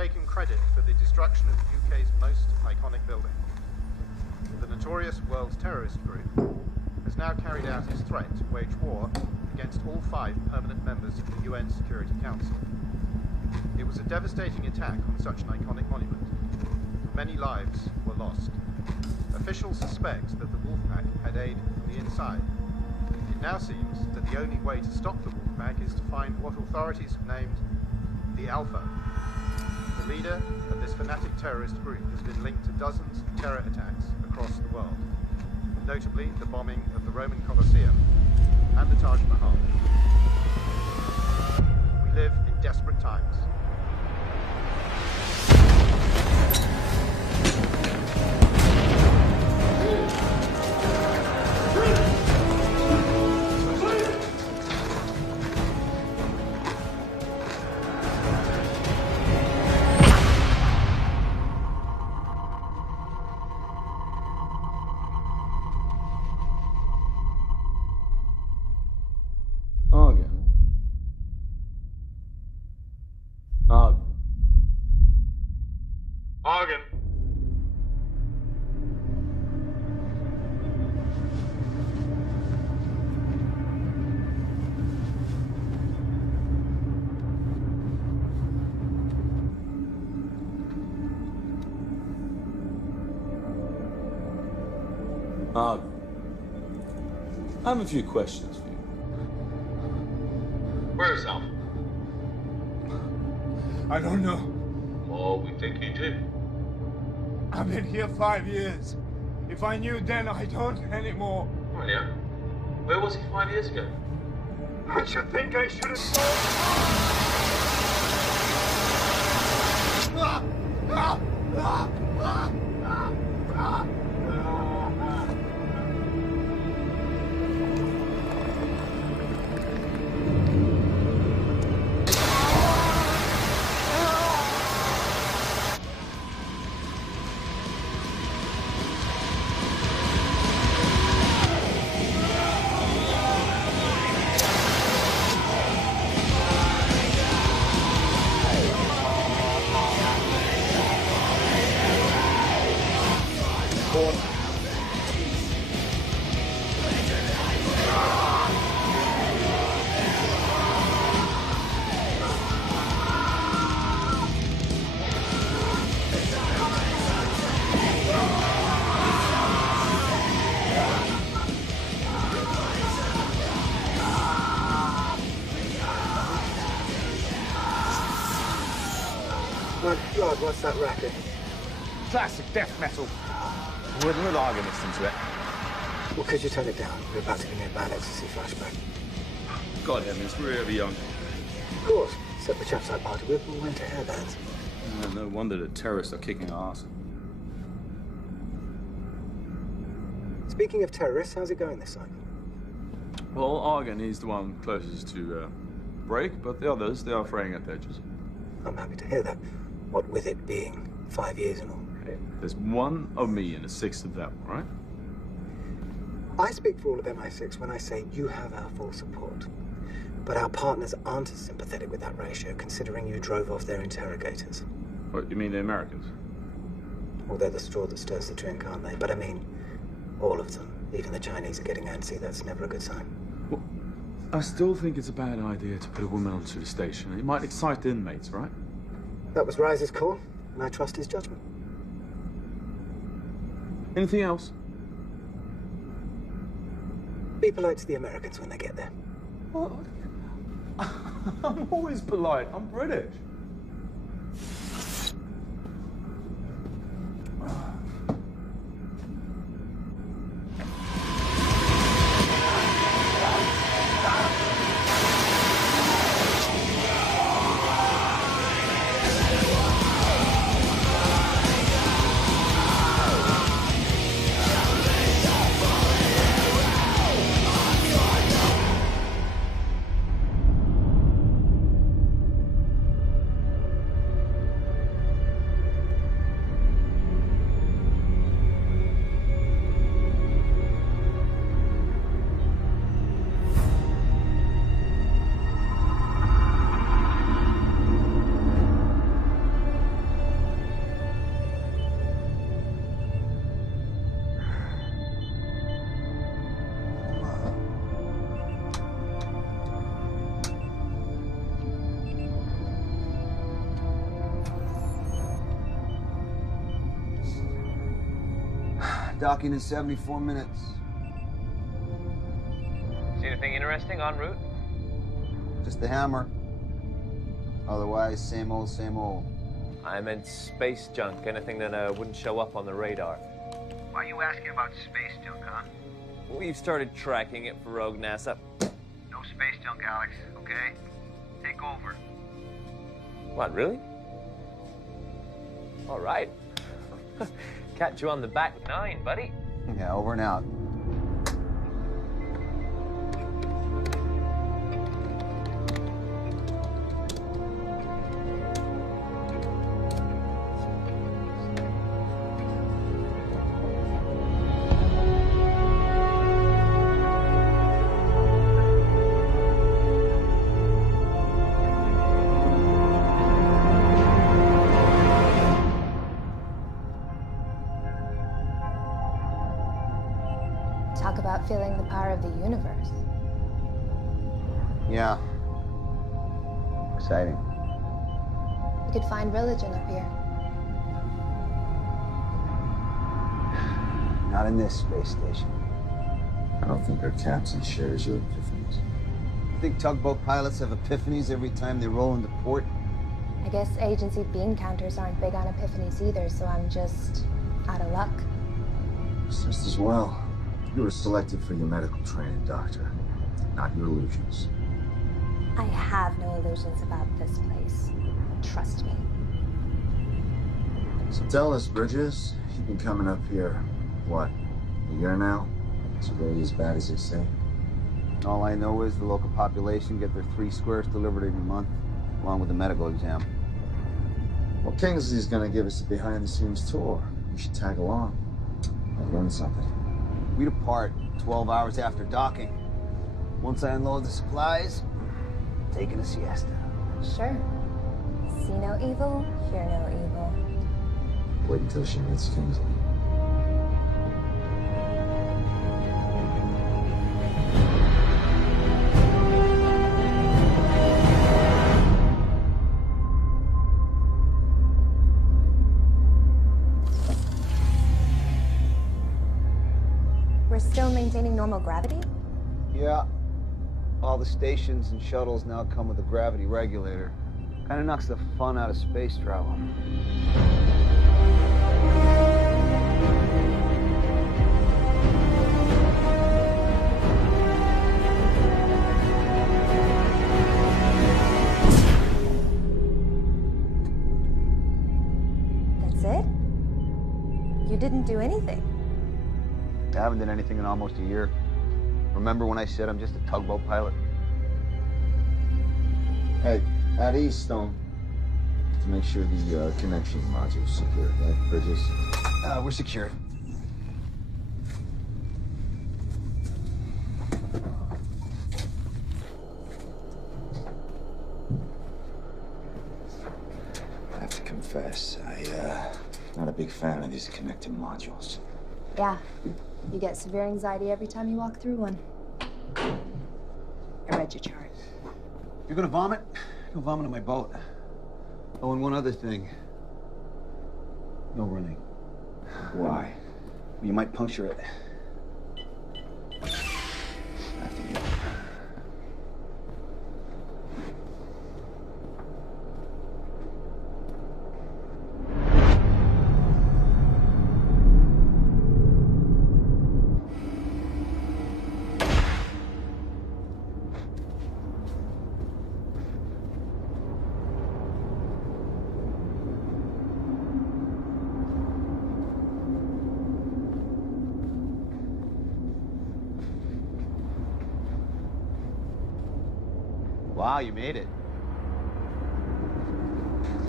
taken credit for the destruction of the UK's most iconic building. The notorious World Terrorist Group has now carried out its threat to wage war against all 5 permanent members of the UN Security Council. It was a devastating attack on such an iconic monument. Many lives were lost. Officials suspect that the Wolfpack had aid from the inside. It now seems that the only way to stop the Wolfpack is to find what authorities have named the Alpha. The leader of this fanatic terrorist group has been linked to dozens of terror attacks across the world, notably the bombing of the Roman Colosseum and the Taj Mahal. We live in desperate times. Argon. I have a few questions for you. Where is Alpha? I don't know. Oh, we think you do. I've been here 5 years. If I knew then, I don't anymore. Oh, yeah? Where was he 5 years ago? I should think I should have My God, what's that racket? Classic death metal. Wouldn't with Argon listen to it. Well, could you turn it down? You're about to give me a bad ecstasy flashback. God heavens, we're ever young. Of course. Except the chaps I party with all went to airbags. No wonder the terrorists are kicking our ass. Speaking of terrorists, how's it going this cycle? Well, Argon is the one closest to break, but the others, they are fraying at the edges. I'm happy to hear that. What with it being 5 years and all. There's 1 of me and a 6 of them, right? I speak for all of MI6 when I say you have our full support. But our partners aren't as sympathetic with that ratio, considering you drove off their interrogators. What, you mean the Americans? Well, they're the straw that stirs the drink, aren't they? But I mean, all of them. Even the Chinese are getting antsy. That's never a good sign. Well, I still think it's a bad idea to put a woman onto the station. It might excite the inmates, right? That was Rise's call, and I trust his judgment. Anything else? Be polite to the Americans when they get there. What? I'm always polite. I'm British. Docking in 74 minutes. See anything interesting en route? Just the hammer. Otherwise, same old, same old. I meant space junk, anything that wouldn't show up on the radar. Why are you asking about space junk, huh? We've started tracking it for rogue NASA. No space junk, Alex, okay? Take over. What, really? All right. Catch you on the back nine, buddy. Yeah, over and out. Talk about feeling the power of the universe. Yeah. Exciting. You could find religion up here. Not in this space station. I don't think our captain shares your epiphanies. You think tugboat pilots have epiphanies every time they roll into port? I guess agency bean counters aren't big on epiphanies either, so I'm just out of luck. Just as well. You were selected for your medical training, Doctor, not your illusions. I have no illusions about this place. Trust me. So tell us, Bridges, you've been coming up here, what, a year now? Is it really as bad as they say? All I know is the local population get their 3 squares delivered every month, along with a medical exam. Well, Kingsley's gonna give us a behind-the-scenes tour. You should tag along. I've learned something. We depart 12 hours after docking. Once I unload the supplies, taking a siesta. Sure. See no evil, hear no evil. Wait until she meets Kingsley. We're still maintaining normal gravity? Yeah. All the stations and shuttles now come with a gravity regulator. Kinda knocks the fun out of space travel. That's it? You didn't do anything? I haven't done anything in almost a year. Remember when I said I'm just a tugboat pilot? Hey, at Eaststone, to make sure the connection module's secure, right, Bridges? We're secure. I have to confess, I'm not a big fan of these connecting modules. Yeah. You get severe anxiety every time you walk through one. I read your chart. You're gonna vomit? Go vomit on my boat. Oh, and one other thing. No running. Why? You might puncture it. I think Wow, you made it.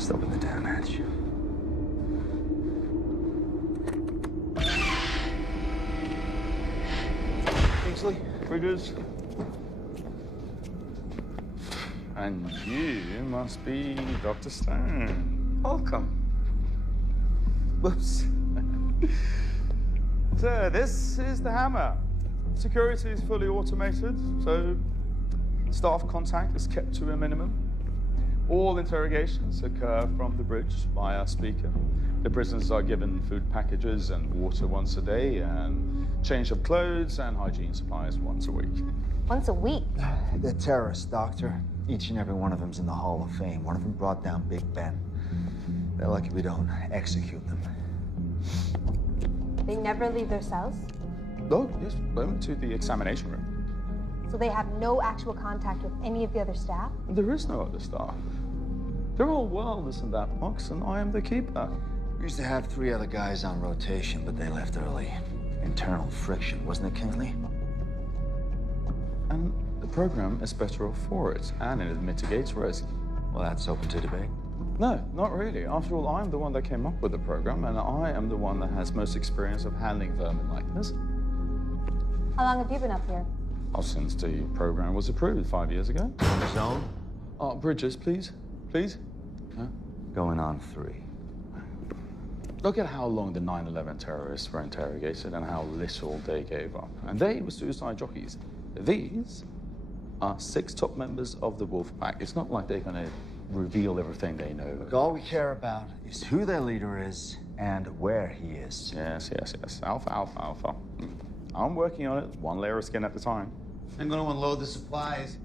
just open the damn hatch. Kingsley, Bridges. And you must be Dr. Stone. Welcome. Whoops. So, this is the hammer. Security is fully automated, so staff contact is kept to a minimum. All interrogations occur from the bridge via speaker. The prisoners are given food packages and water once a day, and change of clothes and hygiene supplies once a week. Once a week? They're terrorists, Doctor. Each and every one of them's in the Hall of Fame. One of them brought down Big Ben. They're lucky we don't execute them. They never leave their cells? Oh, yes, went to the examination room. So they have no actual contact with any of the other staff? There is no other staff. They're all wellness in that box, and I am the keeper. We used to have 3 other guys on rotation, but they left early. Internal friction, wasn't it, Kingsley? And the program is better off for it, and it mitigates risk. Well, that's open to debate. No, not really. After all, I'm the one that came up with the program, and I am the one that has most experience of handling vermin like this. How long have you been up here? Oh, since the program was approved 5 years ago. On the zone? Bridges, please. Please? Huh? Going on 3. Look at how long the 9/11 terrorists were interrogated and how little they gave up. And they were suicide jockeys. These are 6 top members of the Wolf Pack. It's not like they're going to reveal everything they know. Look, all we care about is who their leader is and where he is. Yes. Alpha. I'm working on it, 1 layer of skin at a time. I'm going to unload the supplies.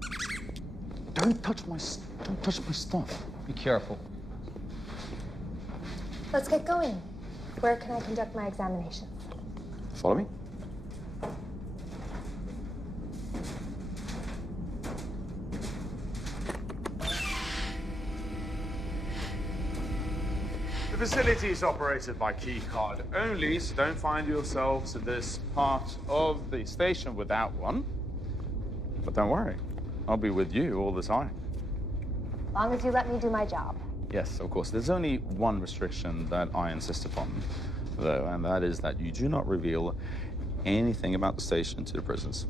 Don't touch my stuff. Be careful. Let's get going. Where can I conduct my examination? Follow me. The facility is operated by key card only, so don't find yourselves in this part of the station without one. But don't worry, I'll be with you all the time. As long as you let me do my job. Yes, of course. There's only one restriction that I insist upon, though, and that is that you do not reveal anything about the station to the prisoners.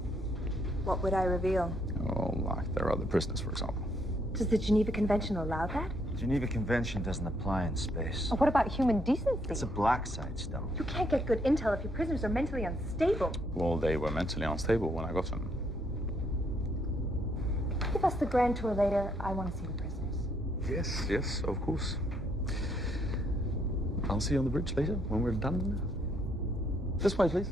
What would I reveal? Oh, like there are other prisoners, for example. Does the Geneva Convention allow that? The Geneva Convention doesn't apply in space. Oh, what about human decency? It's a black site, Stone. You can't get good intel if your prisoners are mentally unstable. Well, they were mentally unstable when I got them. Give us the grand tour later. I want to see the prisoners. Yes, of course. I'll see you on the bridge later when we're done. This way, please.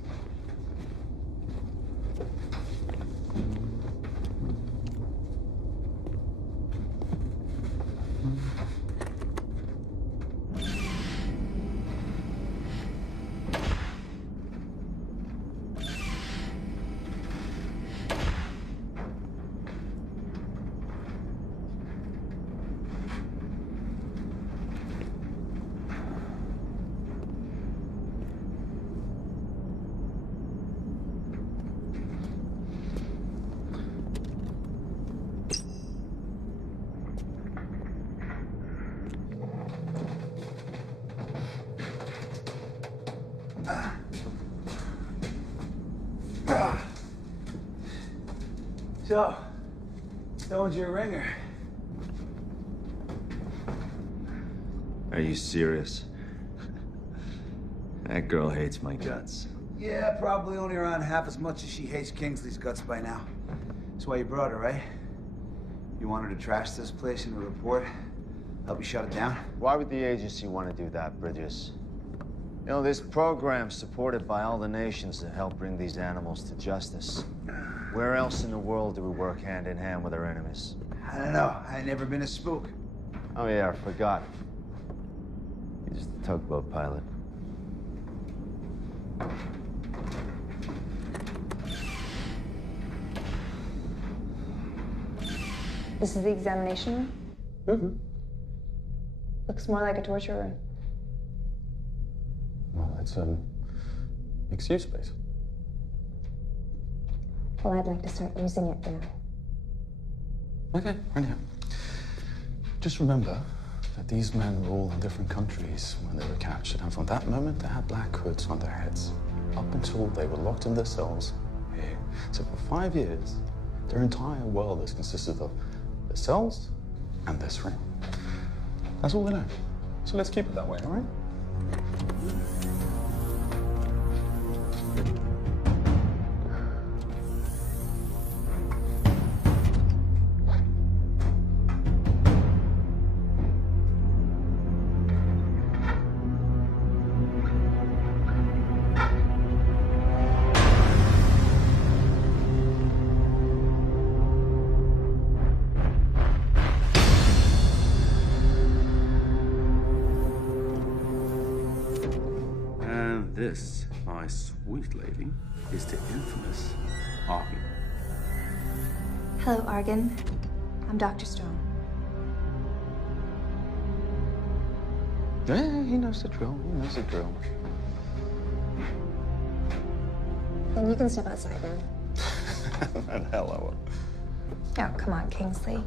So, Stone's your ringer. Are you serious? That girl hates my guts. Yeah, probably only around half as much as she hates Kingsley's guts by now. That's why you brought her, right? You want her to trash this place in a report? Help you shut it down? Why would the agency want to do that, Bridges? You know, this program's supported by all the nations that help bring these animals to justice. Where else in the world do we work hand in hand with our enemies? I don't know. I ain't never been a spook. Oh, yeah, I forgot. You're just a tugboat pilot. This is the examination room? Mm-hmm. Looks more like a torture room. Well, it's mixed-use space. Well, I'd like to start using it now. Okay, anyhow. Just remember that these men were all in different countries when they were captured, and from that moment they had black hoods on their heads, up until they were locked in their cells here. So for 5 years, their entire world has consisted of the cells and this ring. That's all they know. So let's keep it that way, all right? And this, my sweet lady, is the infamous Argen. Hello, Argen. I'm Dr. Stone. Yeah, he knows the drill. He knows the drill. Then you can step outside now. And hell I will. Oh, come on, Kingsley.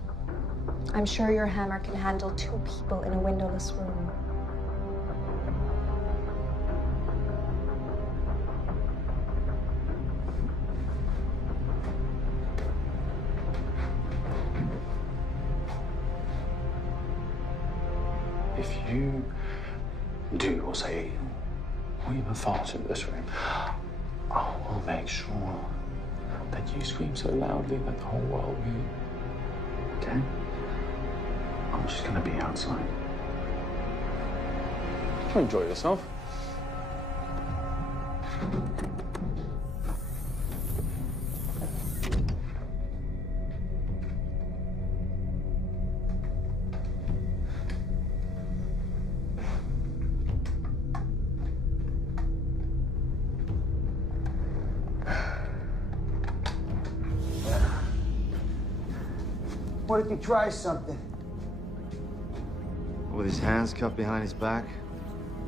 I'm sure your hammer can handle 2 people in a windowless room. If you do or say or even fart in this room, I will make sure that you scream so loudly that the whole world will hear you. Okay? I'm just gonna be outside. Enjoy yourself. What if you try something? With his hands cuffed behind his back?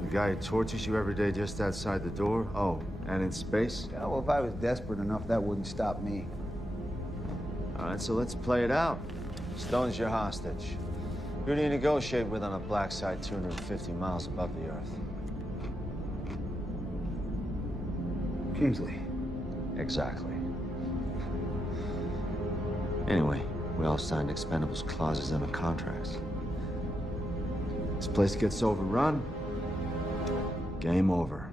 The guy who tortures you every day just outside the door? Oh, and in space? Yeah, well, if I was desperate enough, that wouldn't stop me. All right, so let's play it out. Stone's your hostage. Who do you negotiate with on a black site 250 miles above the Earth? Kingsley. Exactly. Anyway, we all signed expendables clauses in our contracts. This place gets overrun, game over.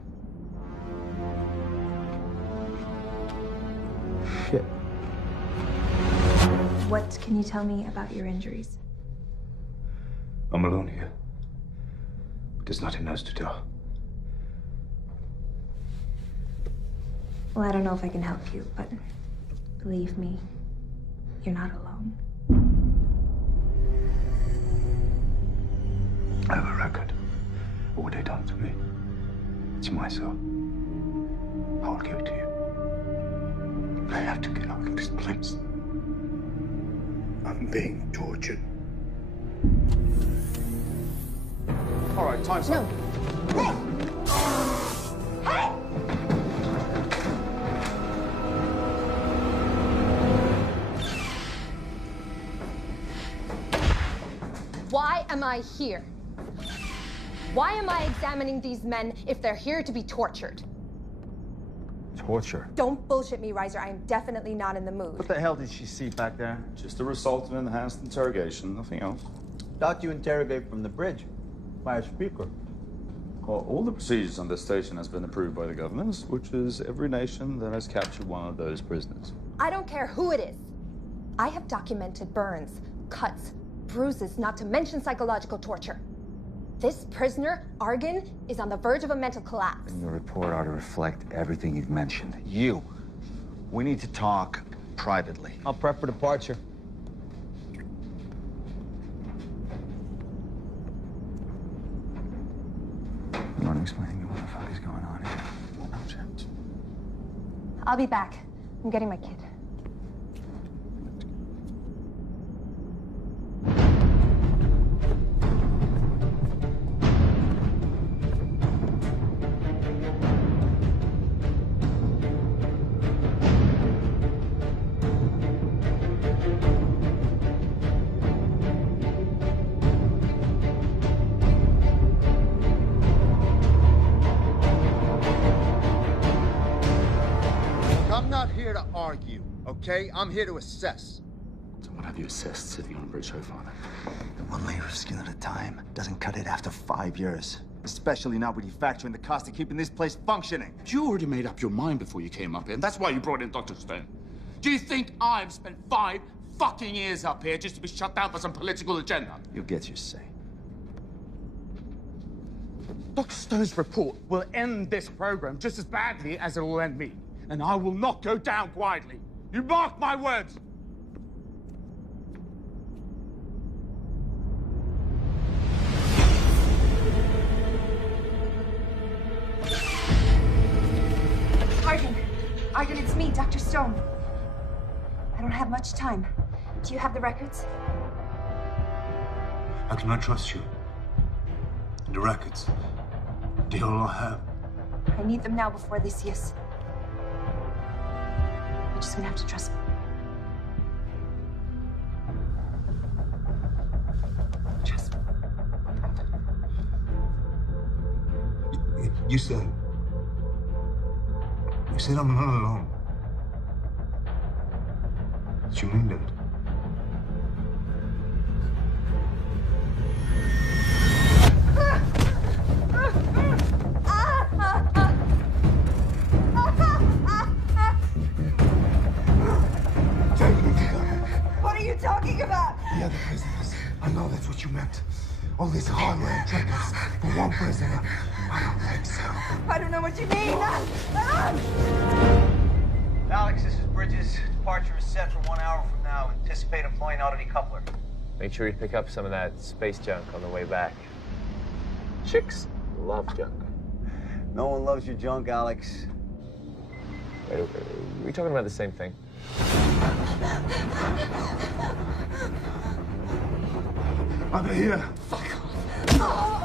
Shit. What can you tell me about your injuries? I'm alone here. There's nothing else to tell. Well, I don't know if I can help you, but believe me, you're not alone. I have a record of what they done to me. It's my soul. I will give it to you. I have to get out of this place. I'm being tortured. All right, time's up. Why am I here? Why am I examining these men if they're here to be tortured? Torture? Don't bullshit me, Reiser. I am definitely not in the mood. What the hell did she see back there? Just a result of enhanced interrogation, nothing else. Thought you interrogate from the bridge by a speaker. Well, all the procedures on this station has been approved by the governors, which is every nation that has captured one of those prisoners. I don't care who it is. I have documented burns, cuts, bruises, not to mention psychological torture. This prisoner, Argen, is on the verge of a mental collapse. And your report ought to reflect everything you've mentioned. You. We need to talk privately. I'll prep for departure. You want to explain to me what the fuck is going on here? No, James. I'll be back. I'm getting my kid. Okay? I'm here to assess. So what have you assessed sitting on a bridge so far, then? One layer of skin at a time doesn't cut it after 5 years. Especially not when you factor in the cost of keeping this place functioning. You already made up your mind before you came up here, and that's why you brought in Dr. Stone. Do you think I've spent 5 fucking years up here just to be shut down for some political agenda? You'll get your say. Dr. Stone's report will end this program just as badly as it will end me. And I will not go down quietly. You mark my words! Stone, I don't have much time. Do you have the records? I cannot trust you. The records, they all I have. I need them now before they see us. You're just gonna have to trust me. Trust me. You said I'm not alone. Did you mean that? What are you talking about? The other prisoners. I know that's what you meant. All this hardware and trinkets for one prisoner. I don't think so. I don't know what you mean. Alex, this is Bridges. Departure is set for 1 hour from now. Anticipate employing oddity coupler. Make sure you pick up some of that space junk on the way back. Chicks love junk. No one loves your junk, Alex. Wait, are we talking about the same thing? Under here. Fuck off.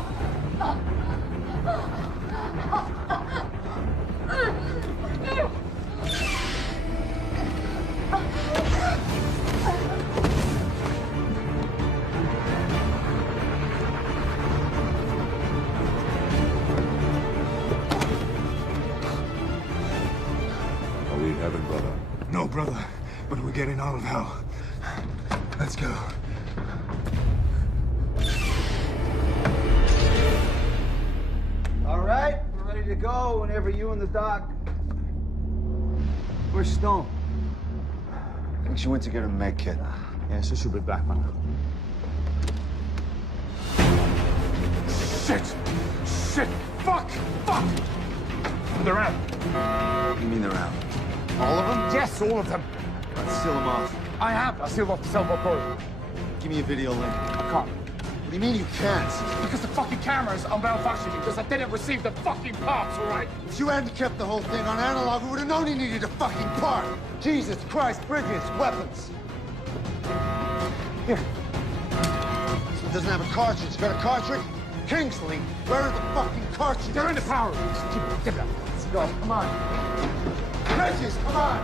Are we in heaven, brother? No, brother. But we're getting out of hell. Let's go. All right, we're ready to go whenever you and the doc. Where's Stone? I think she went to get a med kit. Yeah, so she'll be back by now. Shit! Shit! Fuck! Fuck! They're out. What do you mean they're out? All of them? Yes, all of them. Let's seal them off. I have. I sealed off the cell phone. Give me a video link. I can't. What do you mean you can't? Because the fucking camera's are malfunctioning because I didn't receive the fucking parts, all right? If you hadn't kept the whole thing on analog, we would have known you needed a fucking part. Jesus Christ, Bridges, weapons. Here. This one doesn't have a cartridge. Got a cartridge? Kingsley, where are the fucking cartridges? They're in the power room. Give it up. Let's go. Come on. Bridges, come on.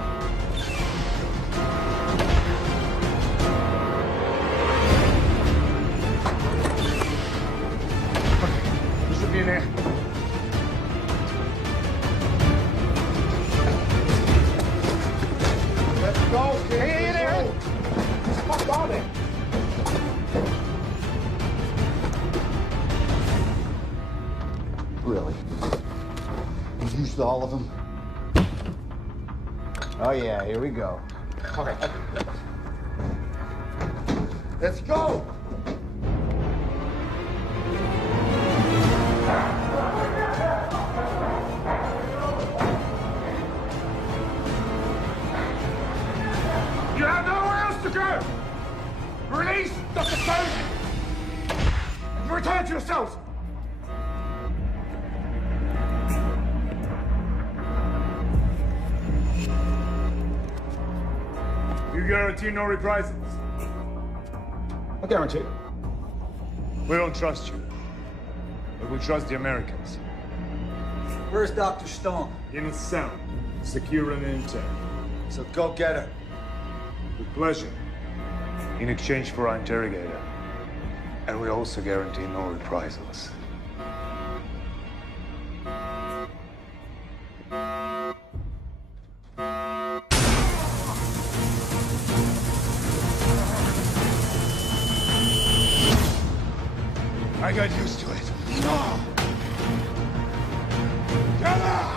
You should be in there. Let's go, kid. Hey, there. Fuck on it. Really? You used all of them? Oh, yeah, here we go. Okay. Let's go. You have nowhere else to go. Release Dr. Stone and return to yourselves. You guarantee no reprisals? I guarantee. We don't trust you, but we trust the Americans. Where's Dr. Stone? In sound, secure and intact. So go get her. With pleasure. In exchange for our interrogator. And we also guarantee no reprisals. I got used to it. No! Get out!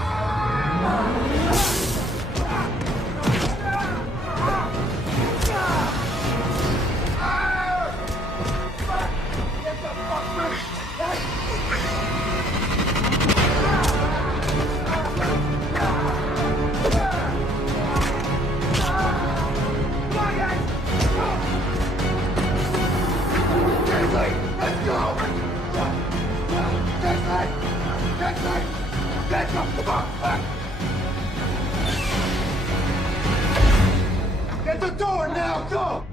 the door now! Go!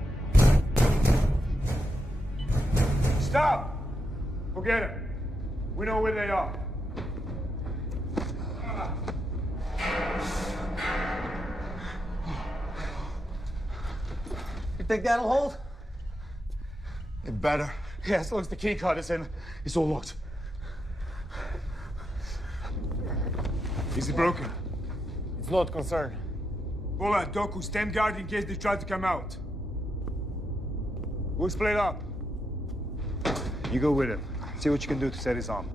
Stop! Forget it. We know where they are. You think that'll hold? It better. Yeah, as long as the key card is in, it's all locked. Is it broken? It's not concerned. Bola, Doku, stand guard in case they try to come out. We'll split up. You go with him. See what you can do to set his arm.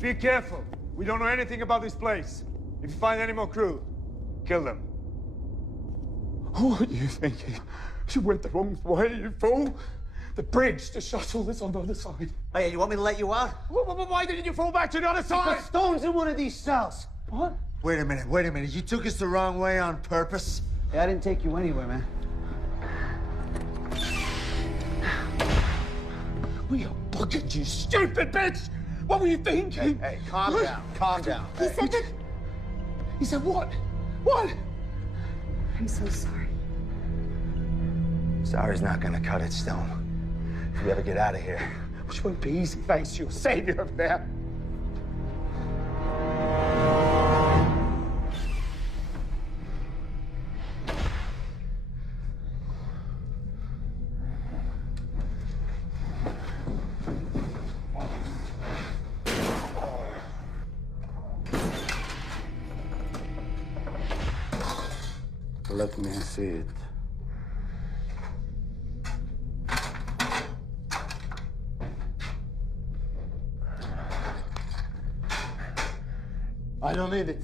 Be careful. We don't know anything about this place. If you find any more crew, kill them. What are you thinking? You went the wrong way, you fool. The bridge, the shuttle is on the other side. Oh, yeah, you want me to let you out? Why didn't you fall back to the other side? Because Stone's in one of these cells. What? Wait a minute. You took us the wrong way on purpose? Yeah, I didn't take you anywhere, man. We are bugging, you stupid bitch! What were you thinking? Hey, calm down, calm down. He said that... He said what? What? I'm so sorry. Sorry's not gonna cut it, Stone. If we ever get out of here. Which won't be easy thanks to your savior over there. Let me see it. I don't need it.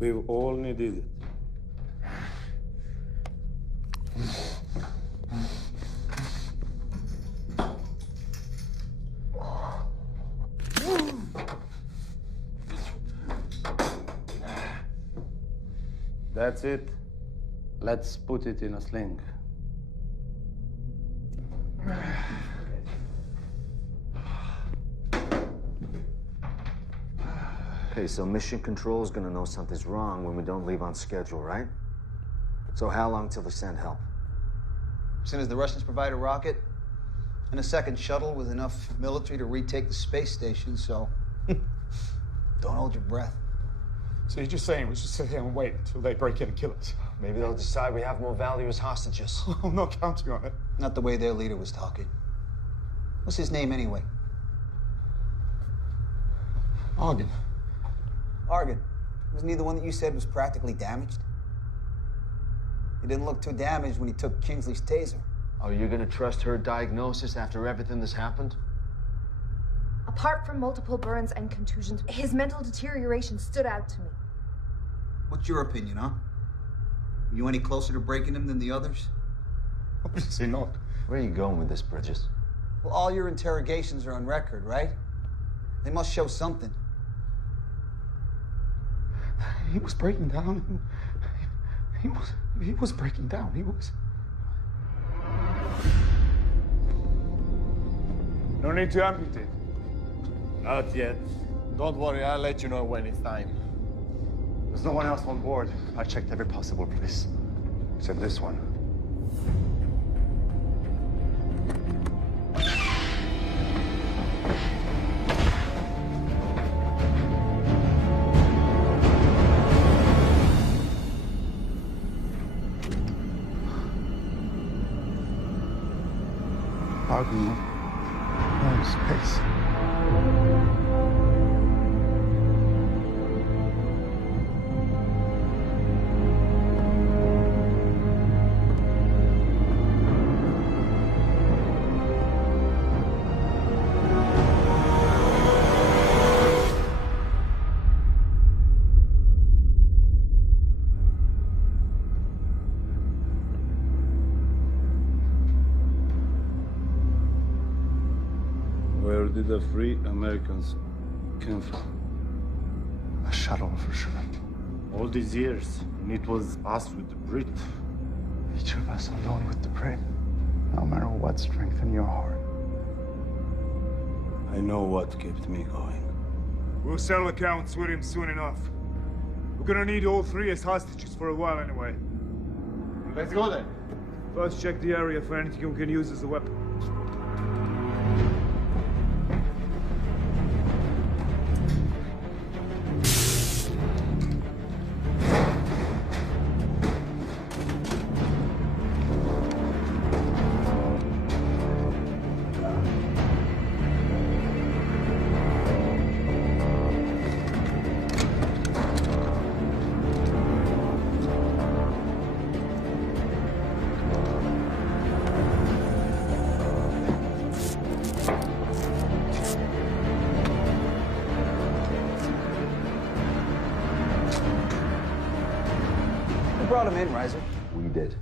We've all needed it. That's it. Let's put it in a sling. Okay, so Mission Control is gonna know something's wrong when we don't leave on schedule, right? So how long till they send help? As soon as the Russians provide a rocket and a second shuttle with enough military to retake the space station, so don't hold your breath. So you're just saying we should sit here and wait until they break in and kill us? Maybe they'll decide we have more value as hostages. I'm not counting on it. Not the way their leader was talking. What's his name anyway? Argen. Argen. Wasn't he the one that you said was practically damaged? He didn't look too damaged when he took Kingsley's taser. Are you gonna trust her diagnosis after everything that's happened? Apart from multiple burns and contusions, his mental deterioration stood out to me. What's your opinion, huh? Were you any closer to breaking him than the others? Obviously not. Where are you going with this, Bridges? Well, all your interrogations are on record, right? They must show something. He was breaking down. He was breaking down. He was. No need to amputate. Not yet. Don't worry, I'll let you know when it's time. There's no one else on board. I checked every possible place. Except this one. Argen, we're in space. Where did the free Americans come from? A shuttle, for sure. All these years, and it was us with the Brit. Each of us alone with the Brit. No matter what strengthened your heart. I know what kept me going. We'll settle accounts with him soon enough. We're gonna need all three as hostages for a while anyway. Let's go then. First, check the area for anything we can use as a weapon. Who brought him in, Reiser? We did.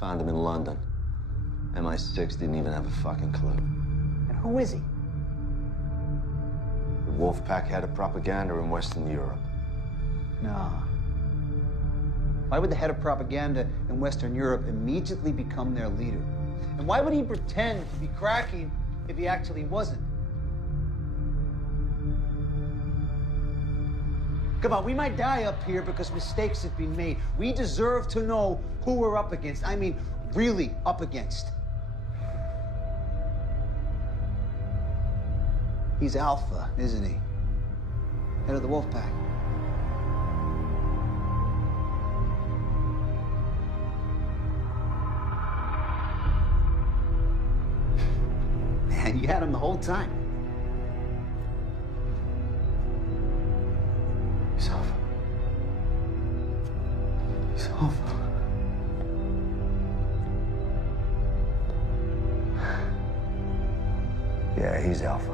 Found him in London. MI6 didn't even have a fucking clue. And who is he? The Wolfpack head of propaganda in Western Europe. Nah. Why would the head of propaganda in Western Europe immediately become their leader? And why would he pretend to be cracking if he actually wasn't? Come on, we might die up here because mistakes have been made. We deserve to know who we're up against. I mean, really up against. He's Alpha, isn't he? Head of the Wolfpack. Man, you had him the whole time. He's Alpha. He's Alpha. Yeah, he's Alpha.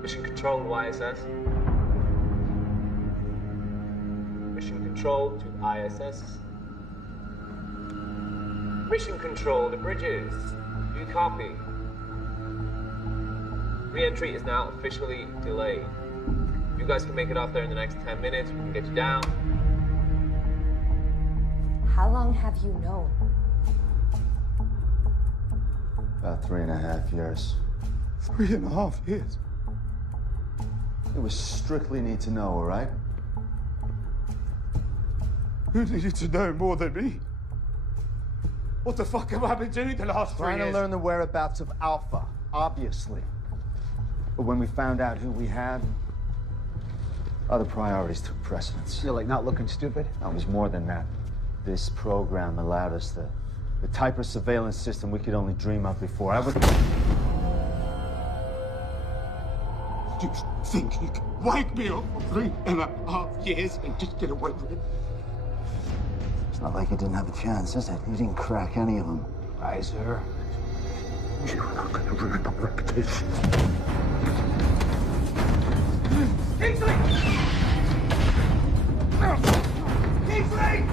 Mission Control to ISS. Mission Control to ISS. Mission Control to Bridges. Do you copy? Re-entry is now officially delayed. You guys can make it off there in the next 10 minutes. We can get you down. How long have you known? About 3.5 years. 3.5 years? It was strictly need to know, all right? Who needed to know more than me? What the fuck have I been doing the last 3 years? Trying to learn the whereabouts of Alpha, obviously. But when we found out who we had, other priorities took precedence. You're like not looking stupid? No, it was more than that. This program allowed us the type of surveillance system we could only dream of before. I would... You think you can wipe me up for 3.5 years and just get away with it? It's not like you didn't have a chance, is it? You didn't crack any of them. Reiser. You're not going to ruin my reputation. Kingsley! Kingsley!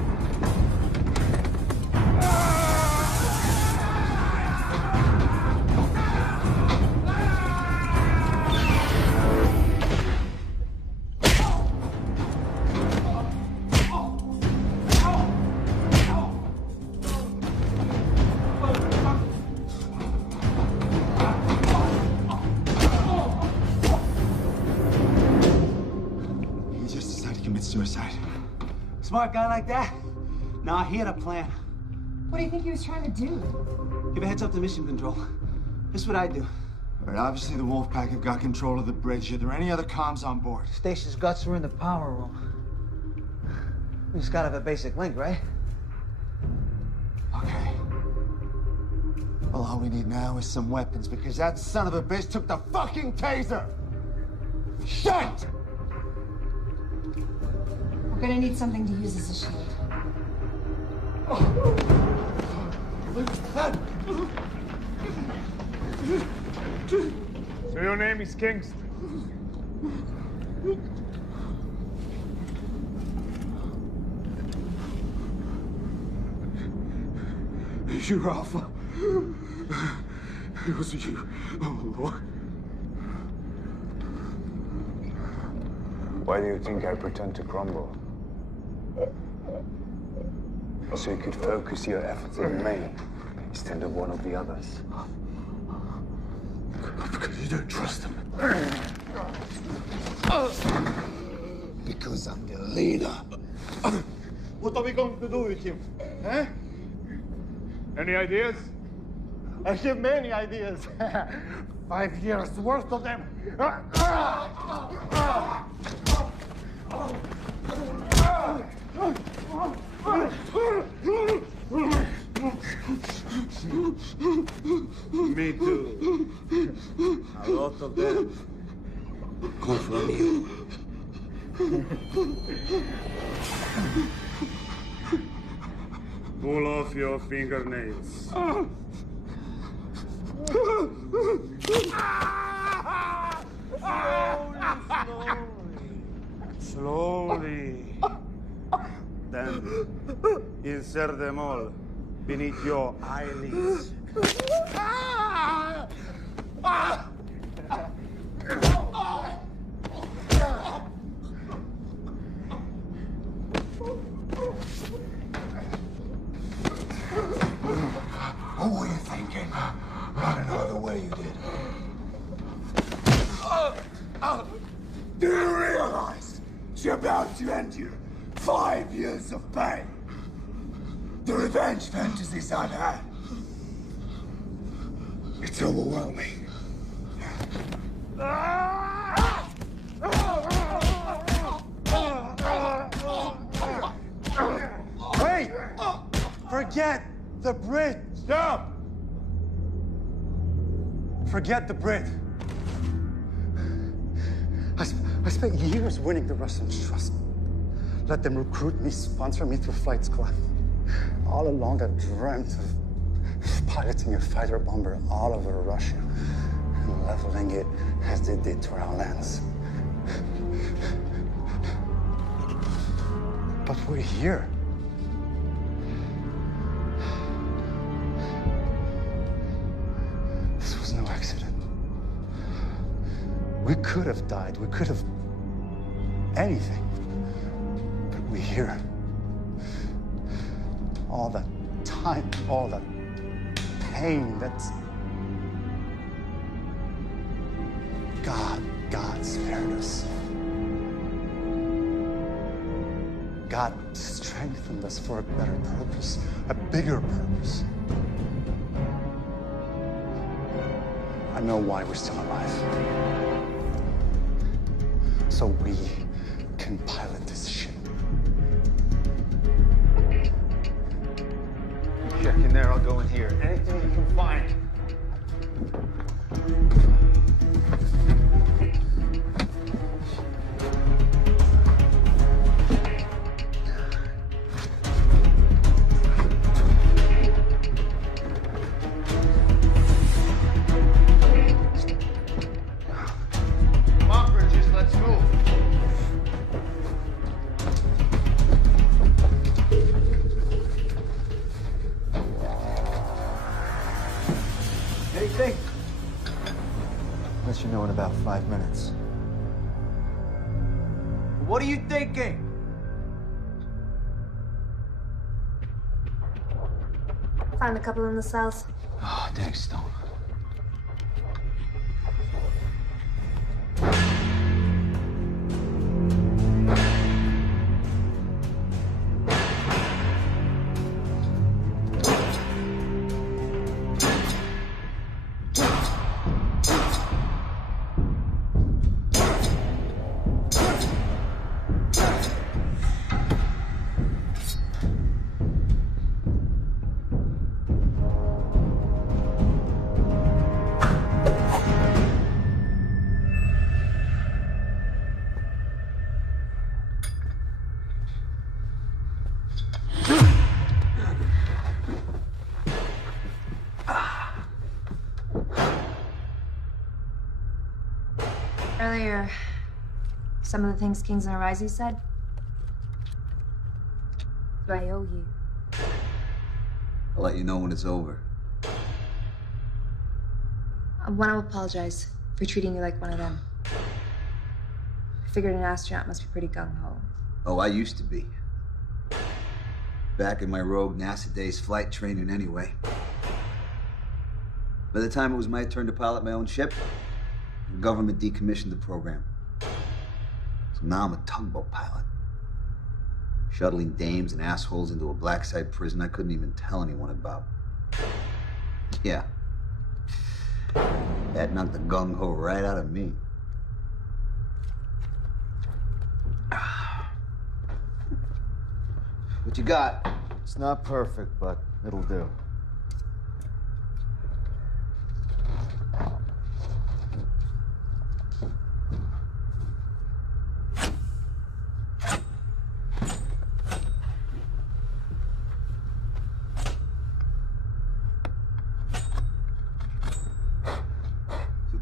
Suicide. Smart guy like that? Nah, he had a plan. What do you think he was trying to do? Give a heads up to Mission Control. This is what I do. All right, obviously the Wolfpack have got control of the bridge. Are there any other comms on board? Stacy's guts are in the power room. We just gotta have a basic link, right? Okay. Well, all we need now is some weapons, because that son of a bitch took the fucking taser! Shit! We're gonna need something to use as a shield. So your name is Kingston? You're Alpha. It was you. Oh, Lord. Why do you think I pretend to crumble? So you could focus your efforts on me instead of one of the others. Because you don't trust them. Because I'm the leader. What are we going to do with him? Eh? Any ideas? I have many ideas. 5 years worth of them. Me too. A lot of them come from you. Pull off your fingernails. Slowly. Then insert them all beneath your eyelids. What were you thinking? Running all the way you did. Do you realize it's about to end you 5 years of pain? The revenge fantasies I've had. It's overwhelming. Wait! Forget the Brit! Stop! Forget the Brit. I spent years winning the Russians' trust. Let them recruit me, sponsor me through flight school. All along, I dreamt of piloting a fighter bomber all over Russia and leveling it as they did to our lands. But we're here. This was no accident. We could have died. We could have anything. But we're here. All that time, all that pain, that's... God spared us. God strengthened us for a better purpose, a bigger purpose. I know why we're still alive. So we can pilot this ship. Check in there, I'll go in here. Anything you can find. Come on, Bridges, let's move. Anything? Let you know in about 5 minutes. What are you thinking? Found a couple in the cells. Oh, thanks, Stone. Earlier, some of the things Kingsland Risey said, do I owe you? I'll let you know when it's over. I want to apologize for treating you like one of them. I figured an astronaut must be pretty gung-ho. Oh, I used to be. Back in my rogue NASA days flight training anyway. By the time it was my turn to pilot my own ship, the government decommissioned the program. So now I'm a tugboat pilot. Shuttling dames and assholes into a blackside prison I couldn't even tell anyone about. Yeah. That knocked the gung-ho right out of me. What you got? It's not perfect, but it'll do.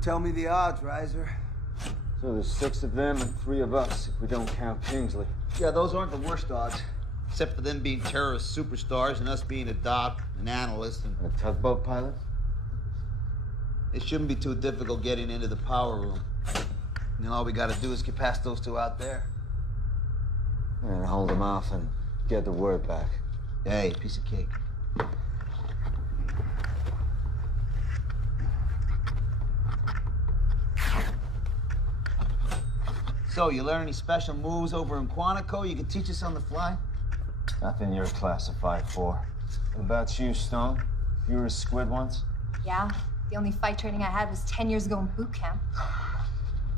Tell me the odds, Reiser. So there's 6 of them and 3 of us, if we don't count Kingsley. Yeah, those aren't the worst odds. Except for them being terrorist superstars and us being a doc, an analyst, and a tugboat pilot? It shouldn't be too difficult getting into the power room. And then all we gotta do is get past those 2 out there. And hold them off and get the word back. Hey, piece of cake. So, you learn any special moves over in Quantico you can teach us on the fly? Nothing you're classified for. What about you, Stone? You were a squid once? Yeah, the only fight training I had was 10 years ago in boot camp.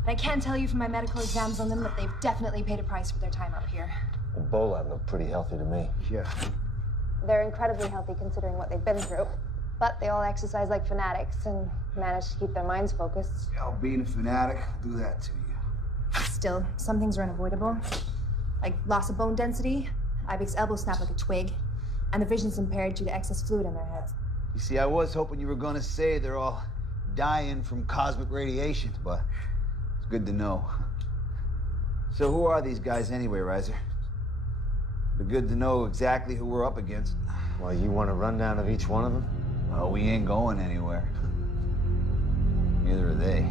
But I can tell you from my medical exams on them that they've definitely paid a price for their time up here. Ebola looked pretty healthy to me. Yeah. They're incredibly healthy considering what they've been through. But they all exercise like fanatics and manage to keep their minds focused. Yeah, being a fanatic will do that to you. Still, some things are unavoidable. Like loss of bone density, Ibex elbow snap like a twig, and the vision's impaired due to excess fluid in their heads. You see, I was hoping you were gonna say they're all dying from cosmic radiation, but it's good to know. So who are these guys anyway, Reiser? It'd be good to know exactly who we're up against. Well, you want a rundown of each one of them? Oh, we ain't going anywhere. Neither are they.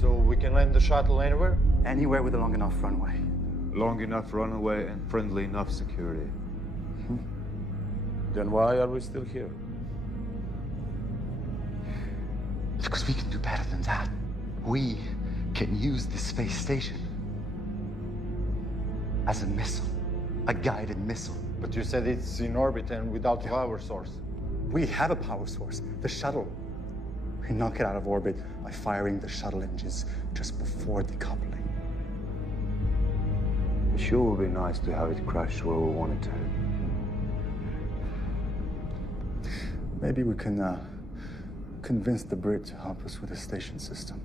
So we can land the shuttle anywhere? Anywhere with a long enough runway. Long enough runway and friendly enough security. Then why are we still here? Because we can do better than that. We can use the space station as a missile, a guided missile. But you said it's in orbit and without power source. We have a power source, the shuttle. We knock it out of orbit by firing the shuttle engines just before decoupling. It sure would be nice to have it crash where we want it to. Maybe we can convince the Brit to help us with the station system.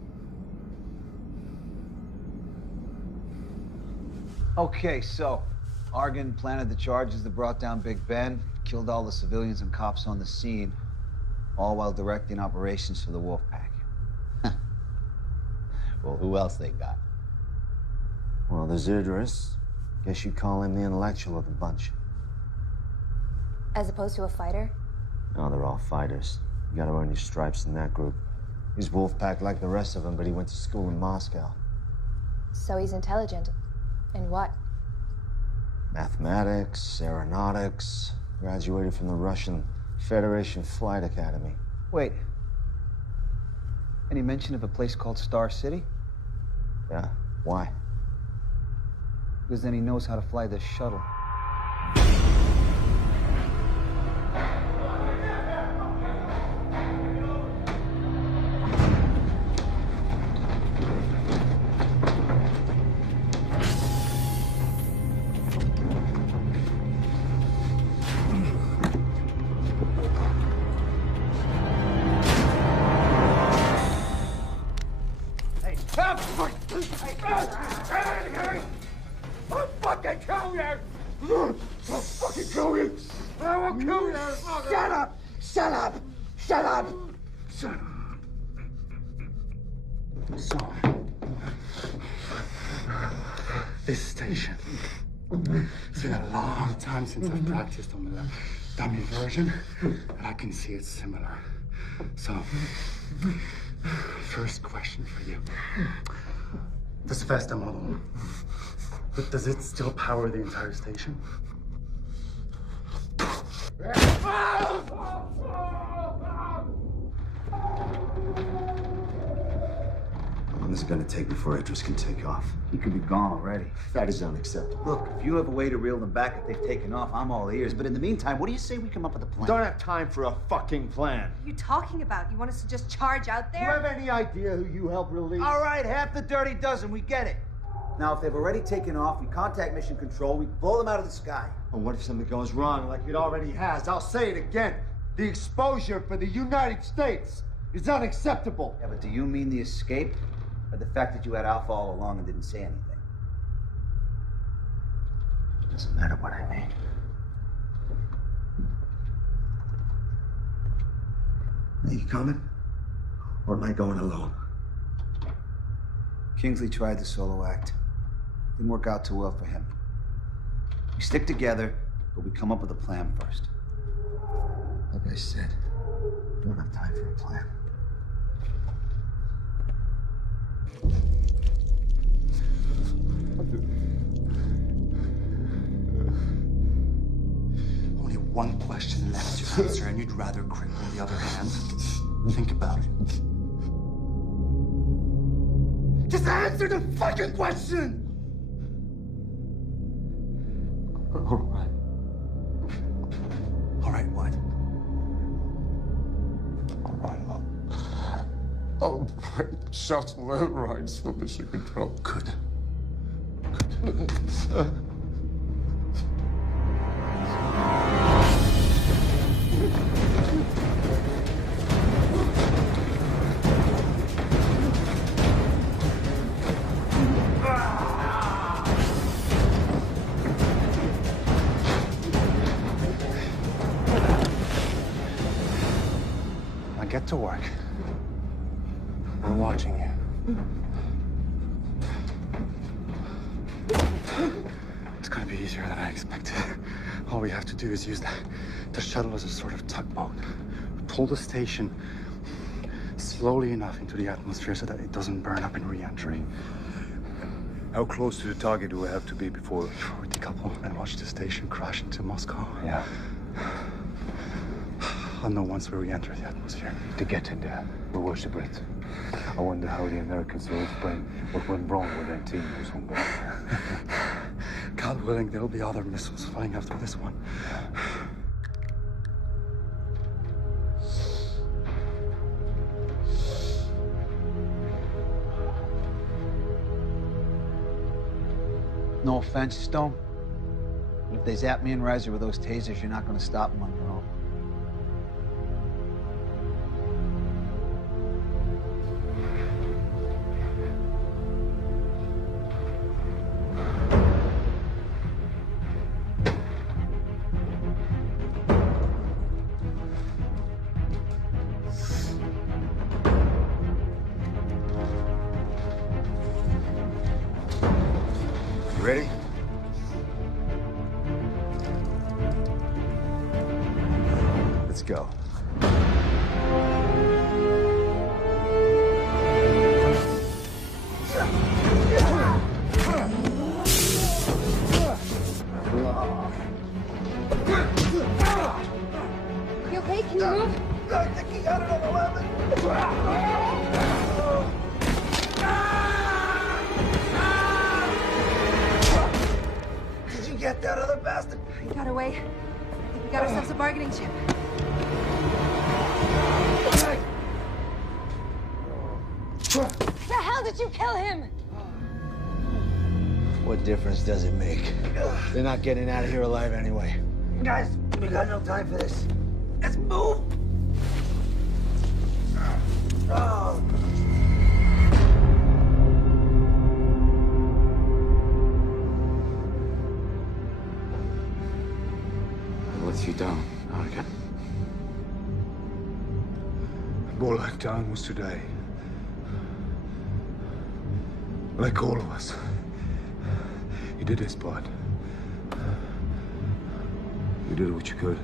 Okay, so Argon planted the charges that brought down Big Ben, killed all the civilians and cops on the scene, all while directing operations for the Wolfpack. Well, who else they got? Well, there's Idris. Guess you'd call him the intellectual of the bunch. As opposed to a fighter? No, they're all fighters. You gotta earn your stripes in that group. He's Wolfpack like the rest of them, but he went to school in Moscow. So he's intelligent. In what? Mathematics, aeronautics, graduated from the Russian Federation Flight Academy. Wait. Any mention of a place called Star City? Yeah, why? Because then he knows how to fly this shuttle. I'll fucking kill you! I'll fucking kill you! I will kill you! Shut up! Shut up! Shut up! Shut up! So, this station. It's been a long time since I've practiced on the dummy version, but I can see it's similar. So, First question for you. This Vesta model, does it still power the entire station? How long is it gonna take before Idris can take off? He could be gone already. That is unacceptable. Look, if you have a way to reel them back if they've taken off, I'm all ears. But in the meantime, what do you say we come up with a plan? Don't have time for a fucking plan. What are you talking about? You want us to just charge out Do you there? have any idea who you helped release? All right, half the dirty dozen, we get it. Now, if they've already taken off, we contact Mission Control, we blow them out of the sky. And what if something goes wrong like it already has? I'll say it again. The exposure for the United States is unacceptable. Yeah, but do you mean the escape? Or the fact that you had Alpha all along and didn't say anything? Doesn't matter what I mean. Are you coming? Or am I going alone? Kingsley tried the solo act. Didn't work out too well for him. We stick together, but we come up with a plan first. Like I said, we don't have time for a plan. Only one question left to answer, and you'd rather cripple the other hand? Think about it. Just answer the fucking question! All right. All right, what? I'll break the shuttle overrides for Mission Control. Good. Now get to work. We're watching you. It's gonna be easier than I expected. All we have to do is use the shuttle as a sort of tugboat. Pull the station slowly enough into the atmosphere so that it doesn't burn up in re-entry. How close to the target do we have to be before we decouple and watch the station crash into Moscow? Yeah. I'll know once we re-enter the atmosphere. To get in there, we worship it. I wonder how the Americans will explain what went wrong with their team or something. God willing, there'll be other missiles flying after this one. No offense, Stone. But if they zap me and Reiser with those tasers, you're not going to stop them on your own. Ready? Let's go. You okay? Can you move? I think he got another weapon. Did you get that other bastard? He got away. I think we got ourselves a bargaining chip. The hell did you kill him? What difference does it make? They're not getting out of here alive anyway. Guys, we got no time for this. Let's move. Oh. I let you down, Argan. All I've done was today. Like all of us. You did his part. You did what you could.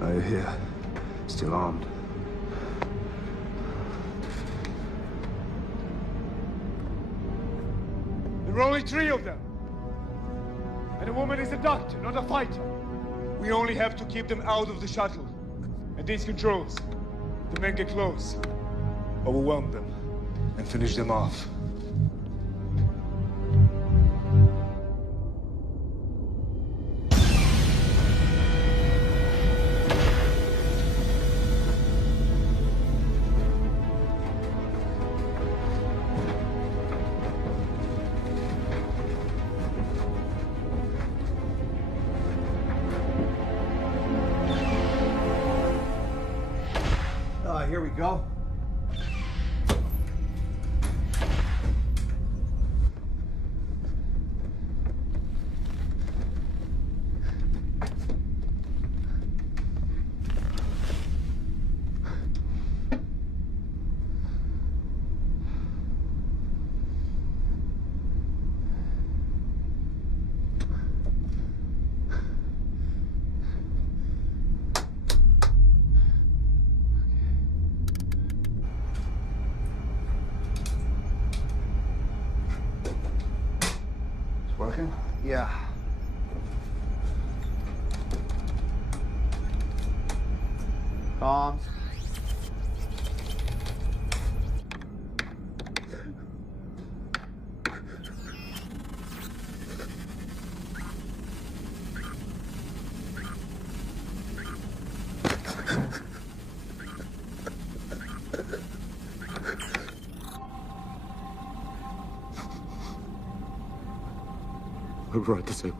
Now you're here, still armed. There are only 3 of them. And the woman is a doctor, not a fighter. We only have to keep them out of the shuttle. And these controls, the men get close, overwhelm them, and finish them off. Here we go. Working? Yeah. Comms. Override disable.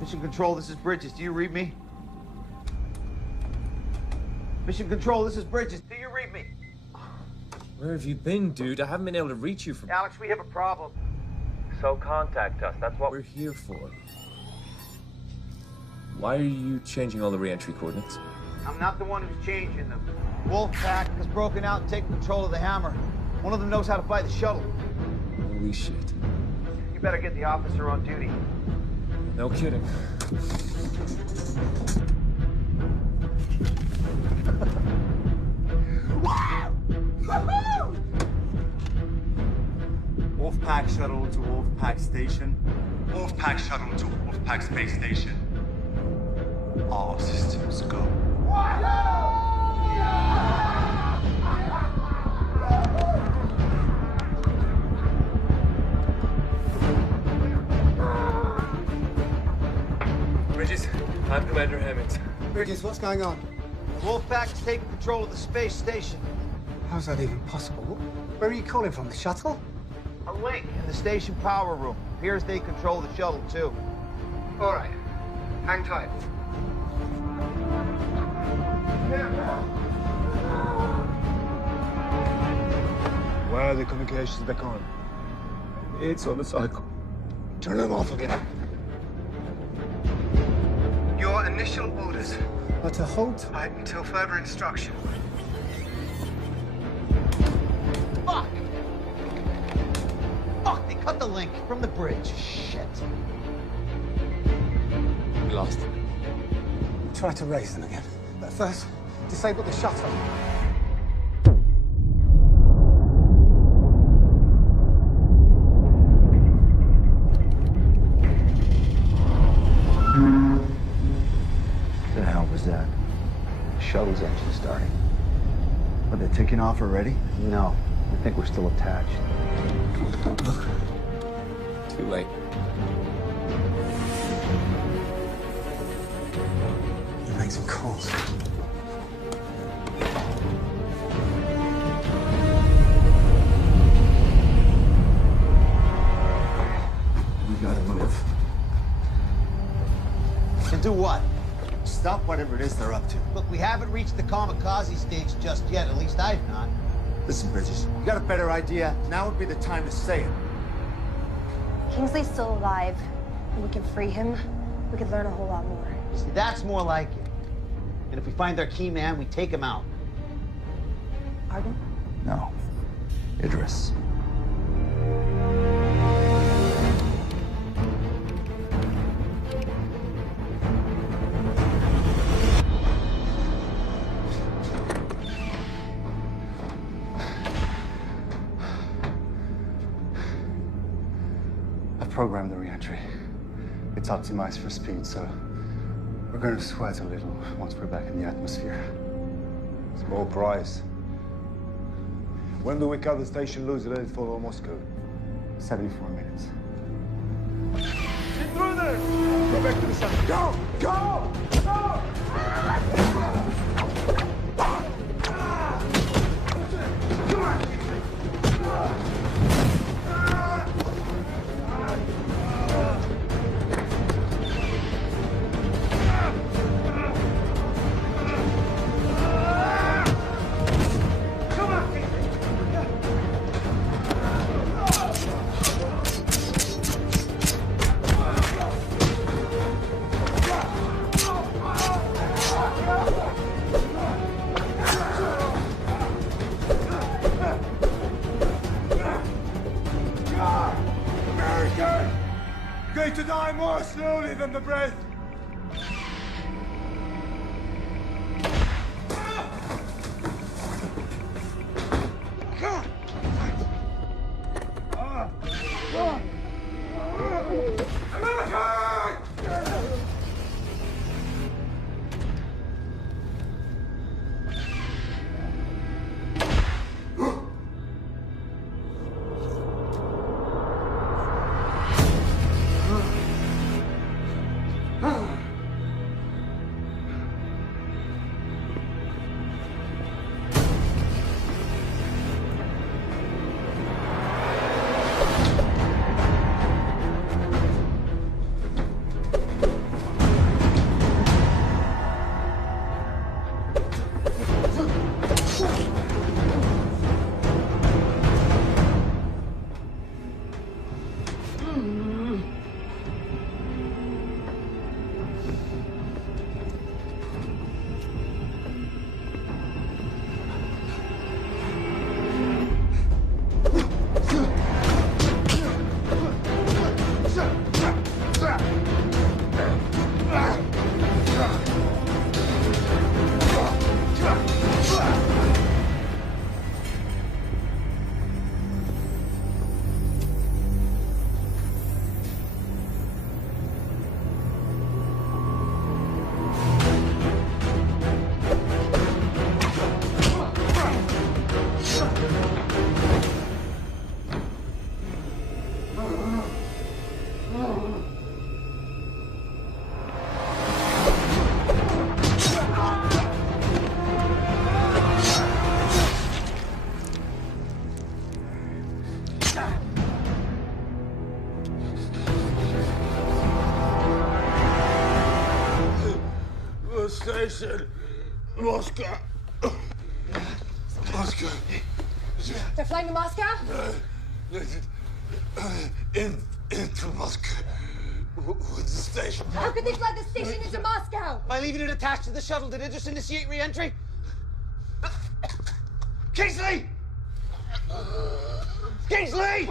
Mission Control, this is Bridges. Do you read me? Mission Control, this is Bridges. Do you read me? Where have you been, dude? I haven't been able to reach you for... Alex, we have a problem. So contact us. That's what we're here for. Why are you changing all the re-entry coordinates? I'm not the one who's changing them. Wolfpack has broken out and taken control of the Hammer. One of them knows how to fly the shuttle. Holy shit. You better get the officer on duty. No kidding. Wolfpack shuttle to Wolfpack station. Wolfpack shuttle to Wolfpack space station. All systems go. Bridges, I'm Commander Hammond. Bridges, what's going on? Wolfpack is taking control of the space station. How's that even possible? Where are you calling from? The shuttle? A link in the station power room. Appears they control the shuttle, too. All right. Hang tight. Why are the communications back on? It's on the cycle. Turn them off again. Your initial orders are to hold tight until further instruction. Fuck! Fuck, they cut the link from the bridge. Shit. We lost him. Try to raise them again. But first, disable the shuttle. The hell was that? The shuttle's engine starting. Are they taking off already? No. I think we're still attached. Too late. You make some calls. We gotta move. And do what? Stop whatever it is they're up to. Look, we haven't reached the kamikaze stage just yet. At least I've not. Listen, Bridges, you got a better idea? Now would be the time to say it. Kingsley's still alive, and we can free him. We could learn a whole lot more. See, that's more like it. And if we find their key man, we take him out. Arden? No. Idris. I've programmed the re-entry. It's optimized for speed, so we're going to sweat a little once we're back in the atmosphere. Small price. When do we cut the station loose and let it follow Moscow? 74 minutes. Get through there! Go back to the sun. Go! Go! Go! Come on! Going to die more slowly than the breath. Station, Moscow. Moscow. They're flying to Moscow? Into Moscow. With the station. How could they fly the station into Moscow? By leaving it attached to the shuttle, did it just initiate re-entry? Kingsley! Kingsley!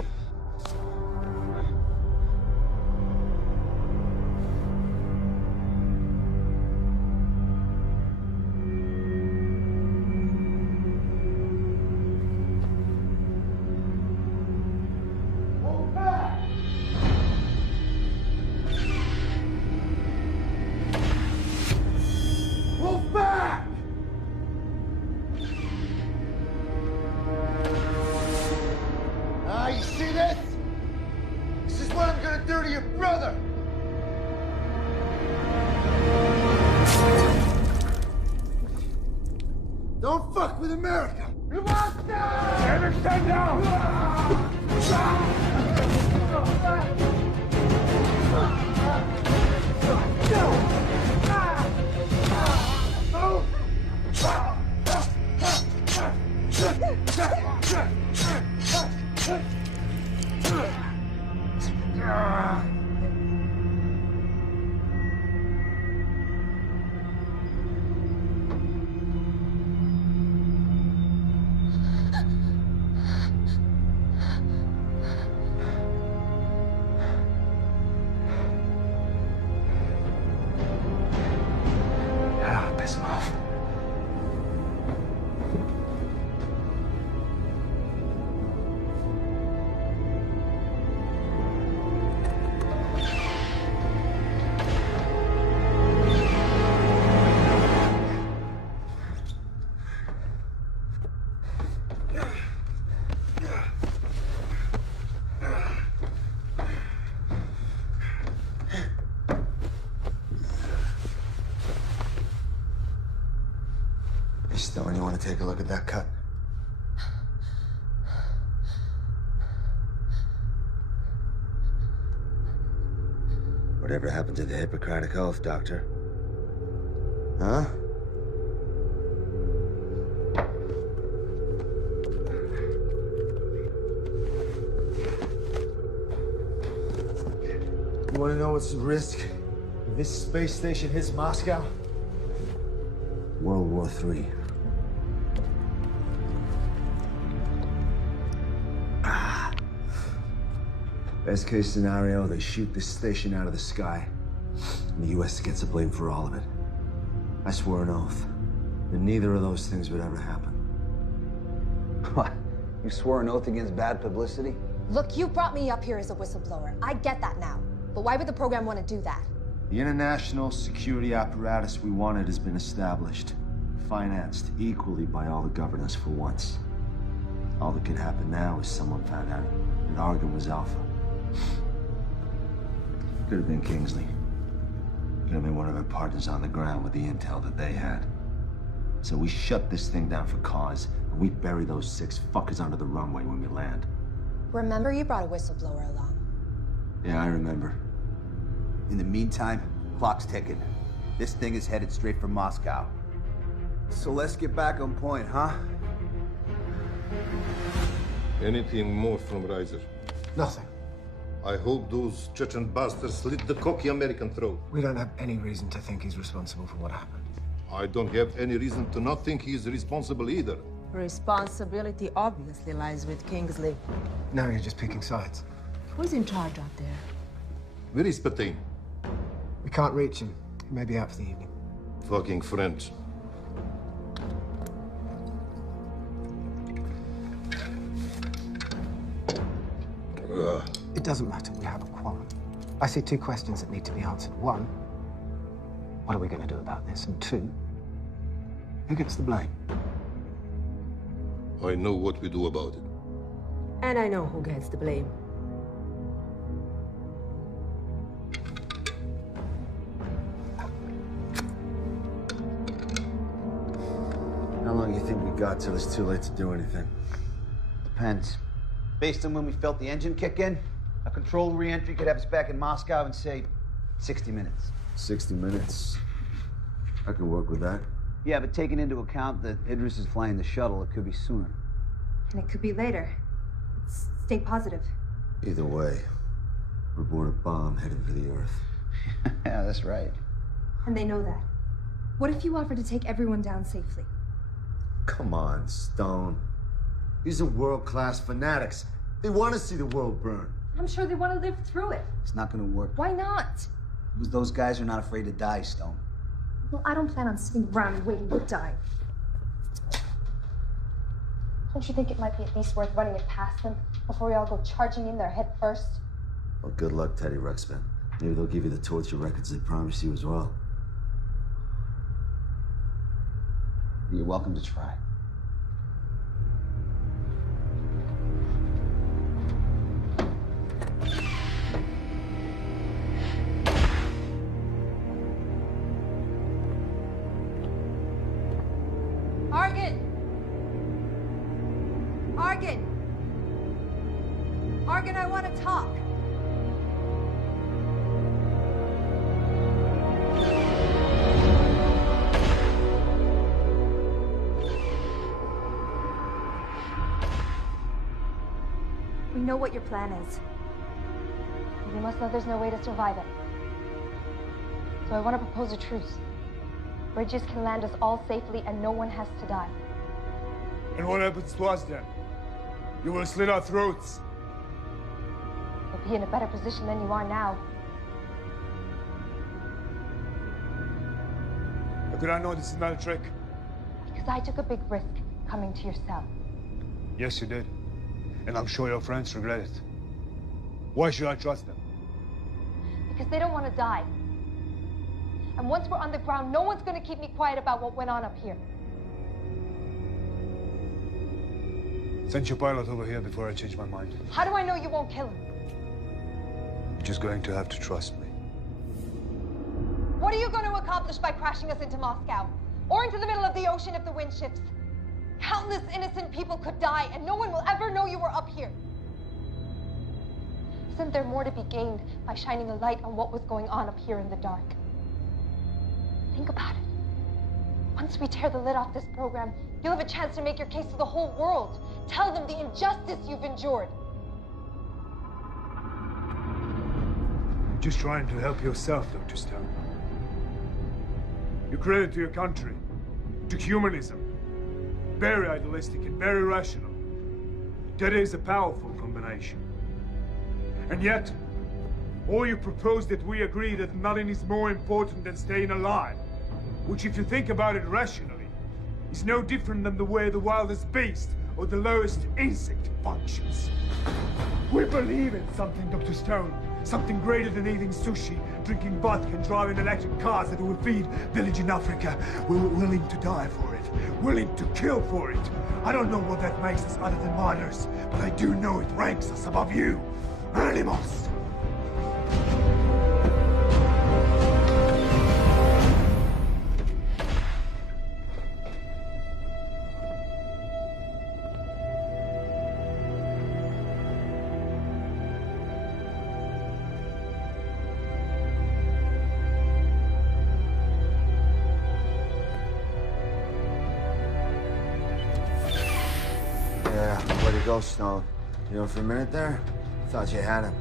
You see this? This is what I'm gonna do to your brother! Don't fuck with America! You must die! Stand down! Piss him off. Want to take a look at that cut? Whatever happened to the Hippocratic Oath, Doctor? Huh? You want to know what's the risk if this space station hits Moscow? World War III. Best case scenario, they shoot this station out of the sky, and the U.S. gets the blame for all of it. I swore an oath that neither of those things would ever happen. What? You swore an oath against bad publicity? Look, you brought me up here as a whistleblower. I get that now. But why would the program want to do that? The international security apparatus we wanted has been established, financed equally by all the governors for once. All that could happen now is someone found out that Argon was Alpha. Could have been Kingsley. Could have been one of our partners on the ground with the intel that they had. So we shut this thing down for cause, and we bury those 6 fuckers under the runway when we land. Remember you brought a whistleblower along. Yeah, I remember. In the meantime, clock's ticking. This thing is headed straight for Moscow. So let's get back on point, huh? Anything more from Reiser? Nothing. I hope those Chechen bastards slit the cocky American throat. We don't have any reason to think he's responsible for what happened. I don't have any reason to not think he's responsible either. Responsibility obviously lies with Kingsley. Now you're just picking sides. Who's in charge out there? Where is Petain? We can't reach him. He may be out for the evening. Fucking French. It doesn't matter. We have a quarrel. I see 2 questions that need to be answered. 1, what are we going to do about this? And 2, who gets the blame? I know what we do about it. And I know who gets the blame. How long do you think we got till it's too late to do anything? Depends. Based on when we felt the engine kick in, a controlled re-entry could have us back in Moscow in, say, 60 minutes. 60 minutes. I could work with that. Yeah, but taking into account that Idris is flying the shuttle, it could be sooner. And it could be later. Stay positive. Either way, we're aboard a bomb headed for the Earth. Yeah, that's right. And they know that. What if you offer to take everyone down safely? Come on, Stone. These are world-class fanatics. They want to see the world burn. I'm sure they want to live through it. It's not gonna work. Why not? Because those guys are not afraid to die, Stone. Well, I don't plan on sitting around and waiting to die. Don't you think it might be at least worth running it past them before we all go charging in there head first? Well, good luck, Teddy Ruxpin. Maybe they'll give you the torture records they promised you as well. You're welcome to try. Argon! Argon! Argon, I want to talk. We know what your plan is. You must know there's no way to survive it. So I want to propose a truce. Bridges can land us all safely and no one has to die. And what happens to us then? You will slit our throats. You'll be in a better position than you are now. How could I know this is not a trick? Because I took a big risk coming to your cell. Yes, you did. And I'm sure your friends regret it. Why should I trust them? Because they don't want to die. And once we're on the ground, no one's going to keep me quiet about what went on up here. Send your pilot over here before I change my mind. How do I know you won't kill him? You're just going to have to trust me. What are you going to accomplish by crashing us into Moscow? Or into the middle of the ocean if the wind shifts? countless innocent people could die, and no one will ever know you were up here. Isn't there more to be gained by shining a light on what was going on up here in the dark? Think about it. Once we tear the lid off this program, you'll have a chance to make your case to the whole world. Tell them the injustice you've endured. You're just trying to help yourself, Dr. Stone. You credit to your country, to humanism. Very idealistic and very rational. That is a powerful combination. And yet, all you propose that we agree that nothing is more important than staying alive, which if you think about it rationally, is no different than the way the wildest beast or the lowest insect functions. We believe in something, Dr. Stone. Something greater than eating sushi, drinking vodka, and driving electric cars that will feed village in Africa. We're willing to die for it. Willing to kill for it. I don't know what that makes us other than martyrs, but I do know it ranks us above you. Animals! Yeah, where'd he go, Snow? You know, for a minute there, thought you had him.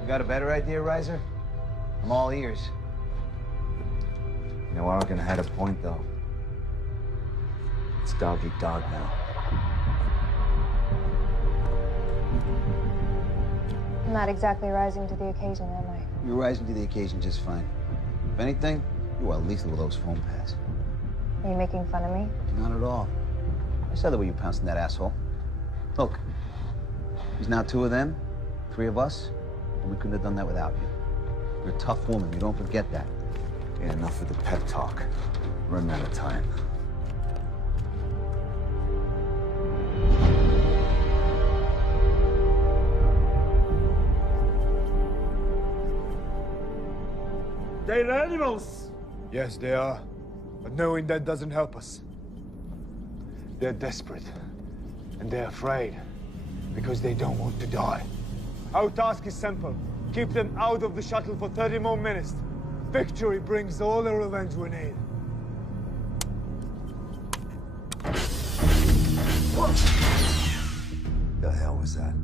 You got a better idea, Reiser? I'm all ears. You know, Argon had a point, though. It's dog eat dog now. I'm not exactly rising to the occasion, am I? You're rising to the occasion just fine. If anything, you're well lethal with those phone pads. Are you making fun of me? Not at all. I saw the way you pounced on that asshole. Look, there's now 2 of them, 3 of us, and we couldn't have done that without you. You're a tough woman, you don't forget that. Yeah, enough of the pep talk. We're running out of time. They're animals! Yes, they are. But knowing that doesn't help us. They're desperate. And they're afraid. Because they don't want to die. Our task is simple. Keep them out of the shuttle for 30 more minutes. Victory brings all the revenge we need. What the hell was that?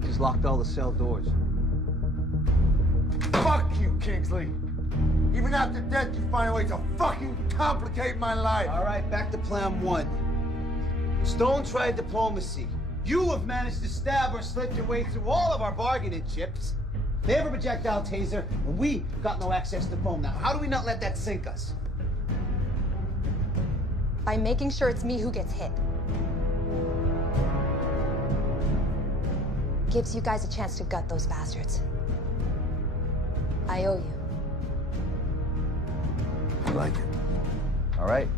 He just locked all the cell doors. Fuck you, Kingsley! Even after death, you find a way to fucking complicate my life! All right, back to plan 1. Stone tried diplomacy. You have managed to stab or slit your way through all of our bargaining chips. They have a projectile taser, and we got no access to foam. Now, how do we not let that sink us? By making sure it's me who gets hit. Gives you guys a chance to gut those bastards. I owe you. I like it. All right.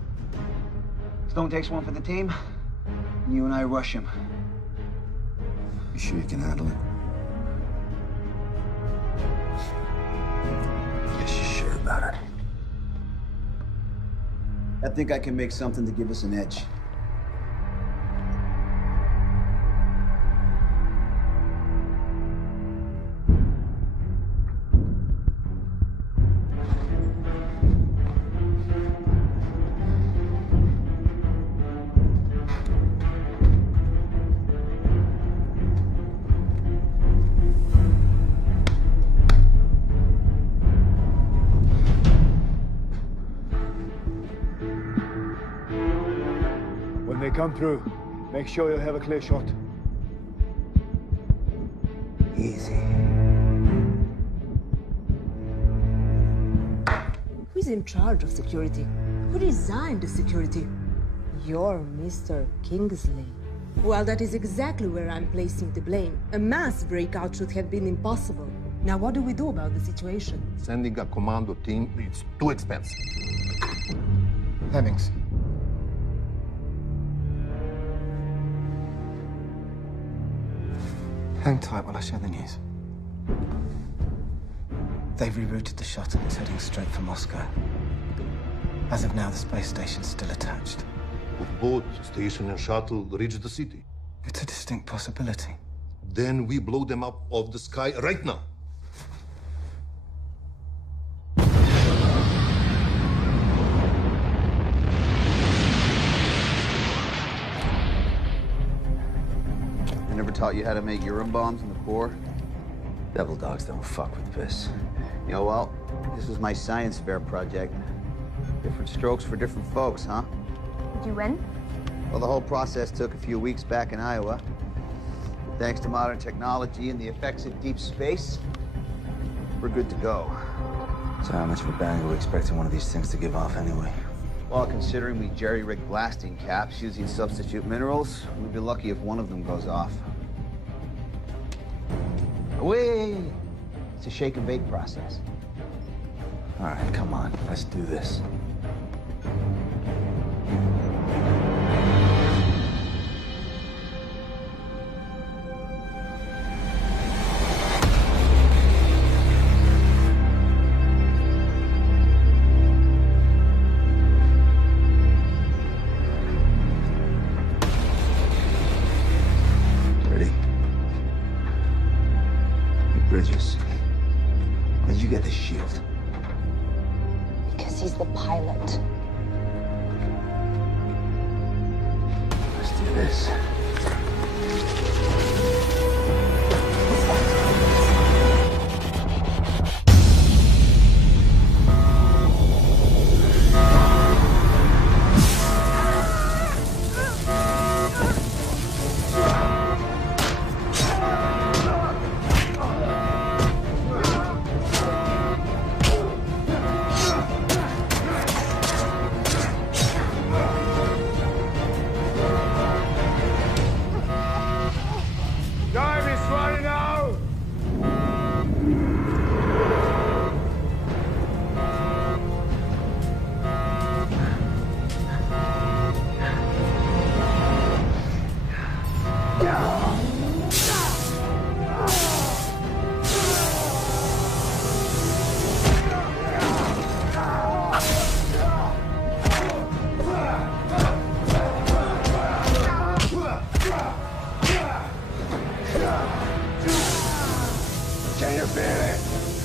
Stone takes one for the team, and you and I rush him. You sure you can handle it? Yes, you're sure about it. I think I can make something to give us an edge. When they come through, make sure you have a clear shot. Easy. Who's in charge of security? Who designed the security? You're Mr. Kingsley. Well, that is exactly where I'm placing the blame. A mass breakout should have been impossible. Now, what do we do about the situation? Sending a commando team is too expensive. Hemmings. Hang tight while I share the news. They've rerouted the shuttle. It's heading straight for Moscow. As of now, the space station's still attached. with boat, station, and shuttle reach the city. It's a distinct possibility. Then we blow them up off the sky right now. I never taught you how to make urine bombs in the Corps? Devil dogs don't fuck with piss. You know, well, this was my science fair project. Different strokes for different folks, huh? Did you win? Well, the whole process took a few weeks back in Iowa. Thanks to modern technology and the effects of deep space, we're good to go. So how much of a bang are we expecting one of these things to give off anyway? Well, considering we jerry-rig blasting caps using substitute minerals, we'd be lucky if one of them goes off. Wait! It's a shake and bake process. All right, come on, let's do this. Ready? Bridges, why did you get the shield? Because he's the pilot. Let's do this. Time is running out! Can you feel it?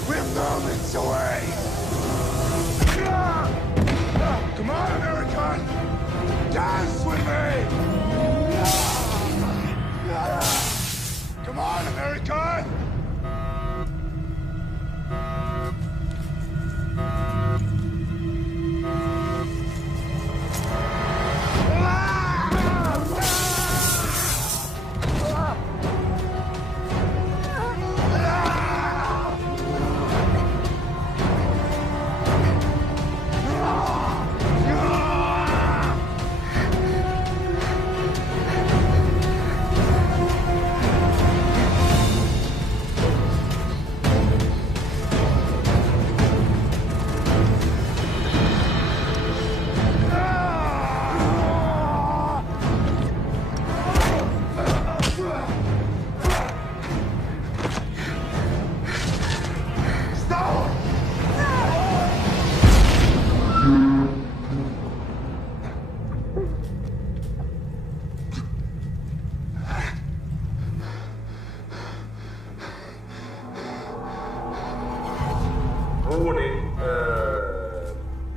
We're moments away. Come on, American! Dance with me! Come on, American! Warning,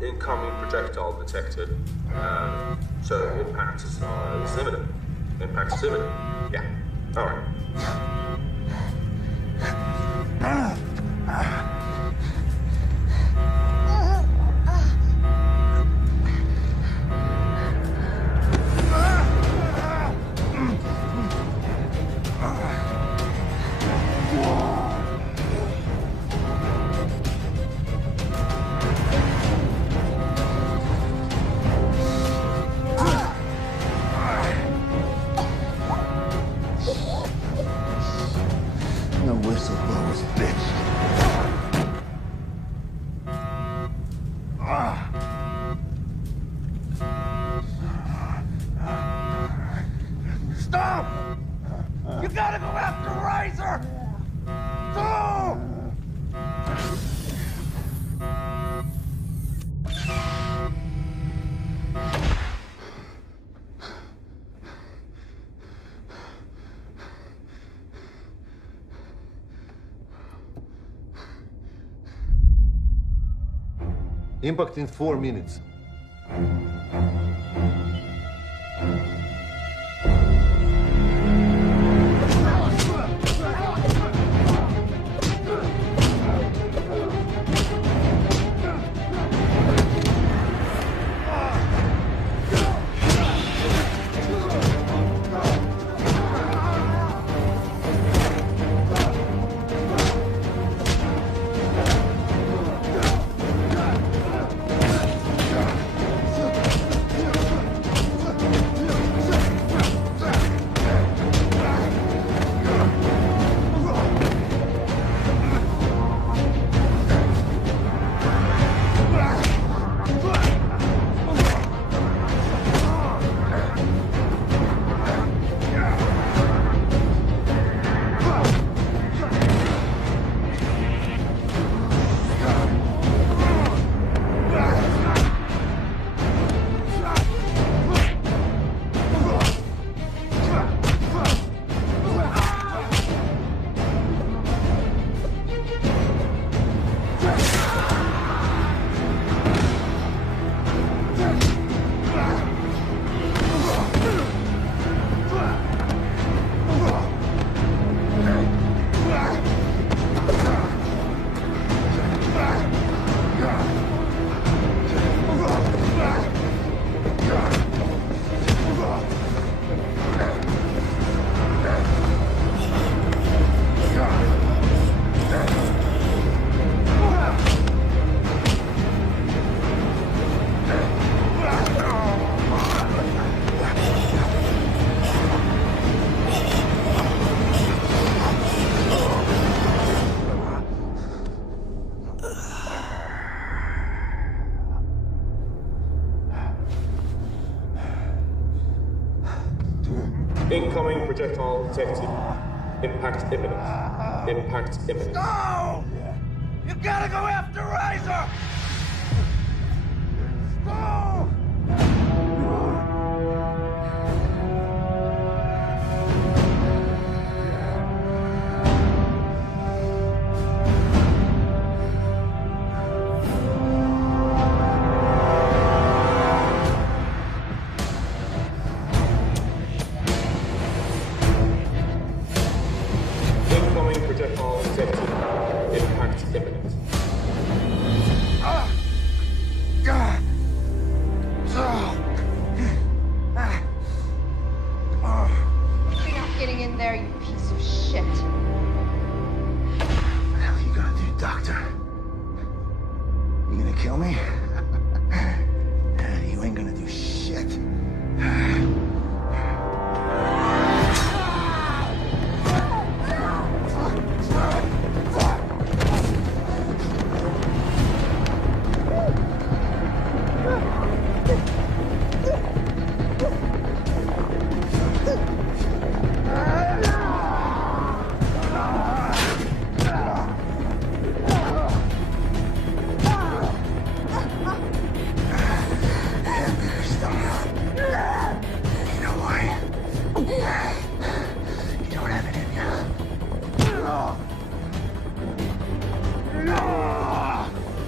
incoming projectile detected. So impact is imminent. Impact is imminent. Yeah. All right. No whistleblowers, bitch. Stop! You gotta go after Razor! Go! Impact in 4 minutes. Incoming projectile detected. Impact imminent. Impact imminent. No! You gotta go after Razor! No! Incoming projectile detected. Impact imminent. You're not getting in there, you piece of shit. What the hell are you gonna do, Doctor? You gonna kill me? You ain't gonna do shit.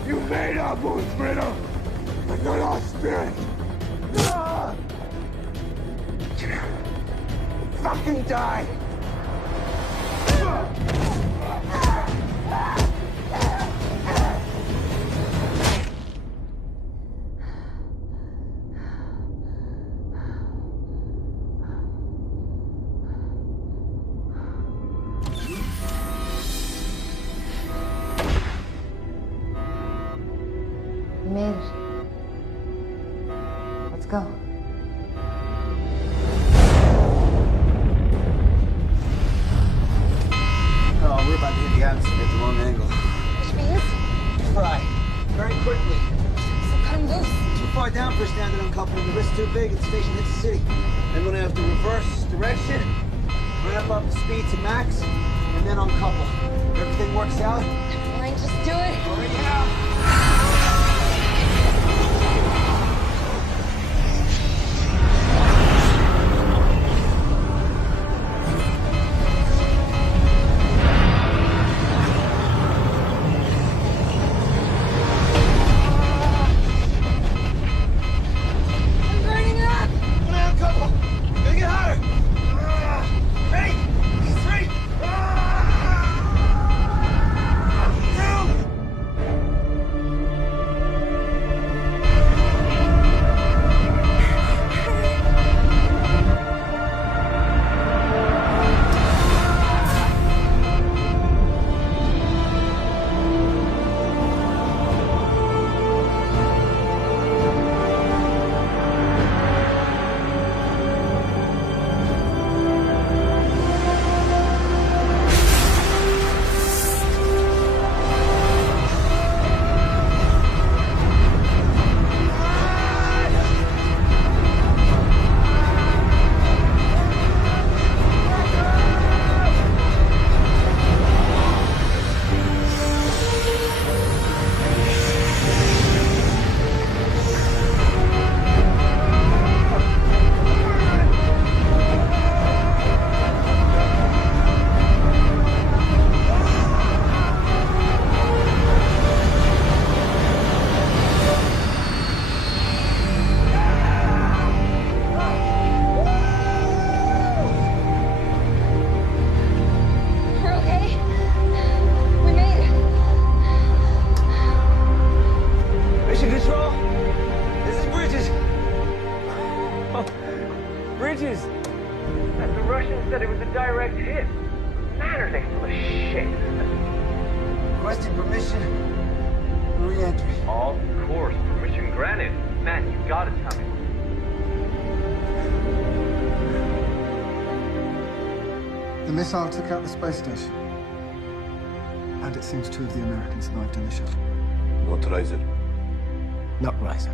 You made our wounds brittle, but not our spirit. Fucking die! You made it. Let's go. Oh, we're about to hit the atmosphere at the wrong angle. Which means? Fry. Very quickly. So cut him loose. Too far down for a standard uncoupling. The risk's too big and the station hits the city. Then we're gonna have to reverse direction, ramp up the speed to max, and then uncouple. If everything works out, Fine, just do it. hurry out. full of shit. Requesting permission. Re-entry. Of course, permission granted. Man, you gotta tell me. The missile took out the space station. And it seems 2 of the Americans survived in the shuttle. Not Reiser. Not Reiser.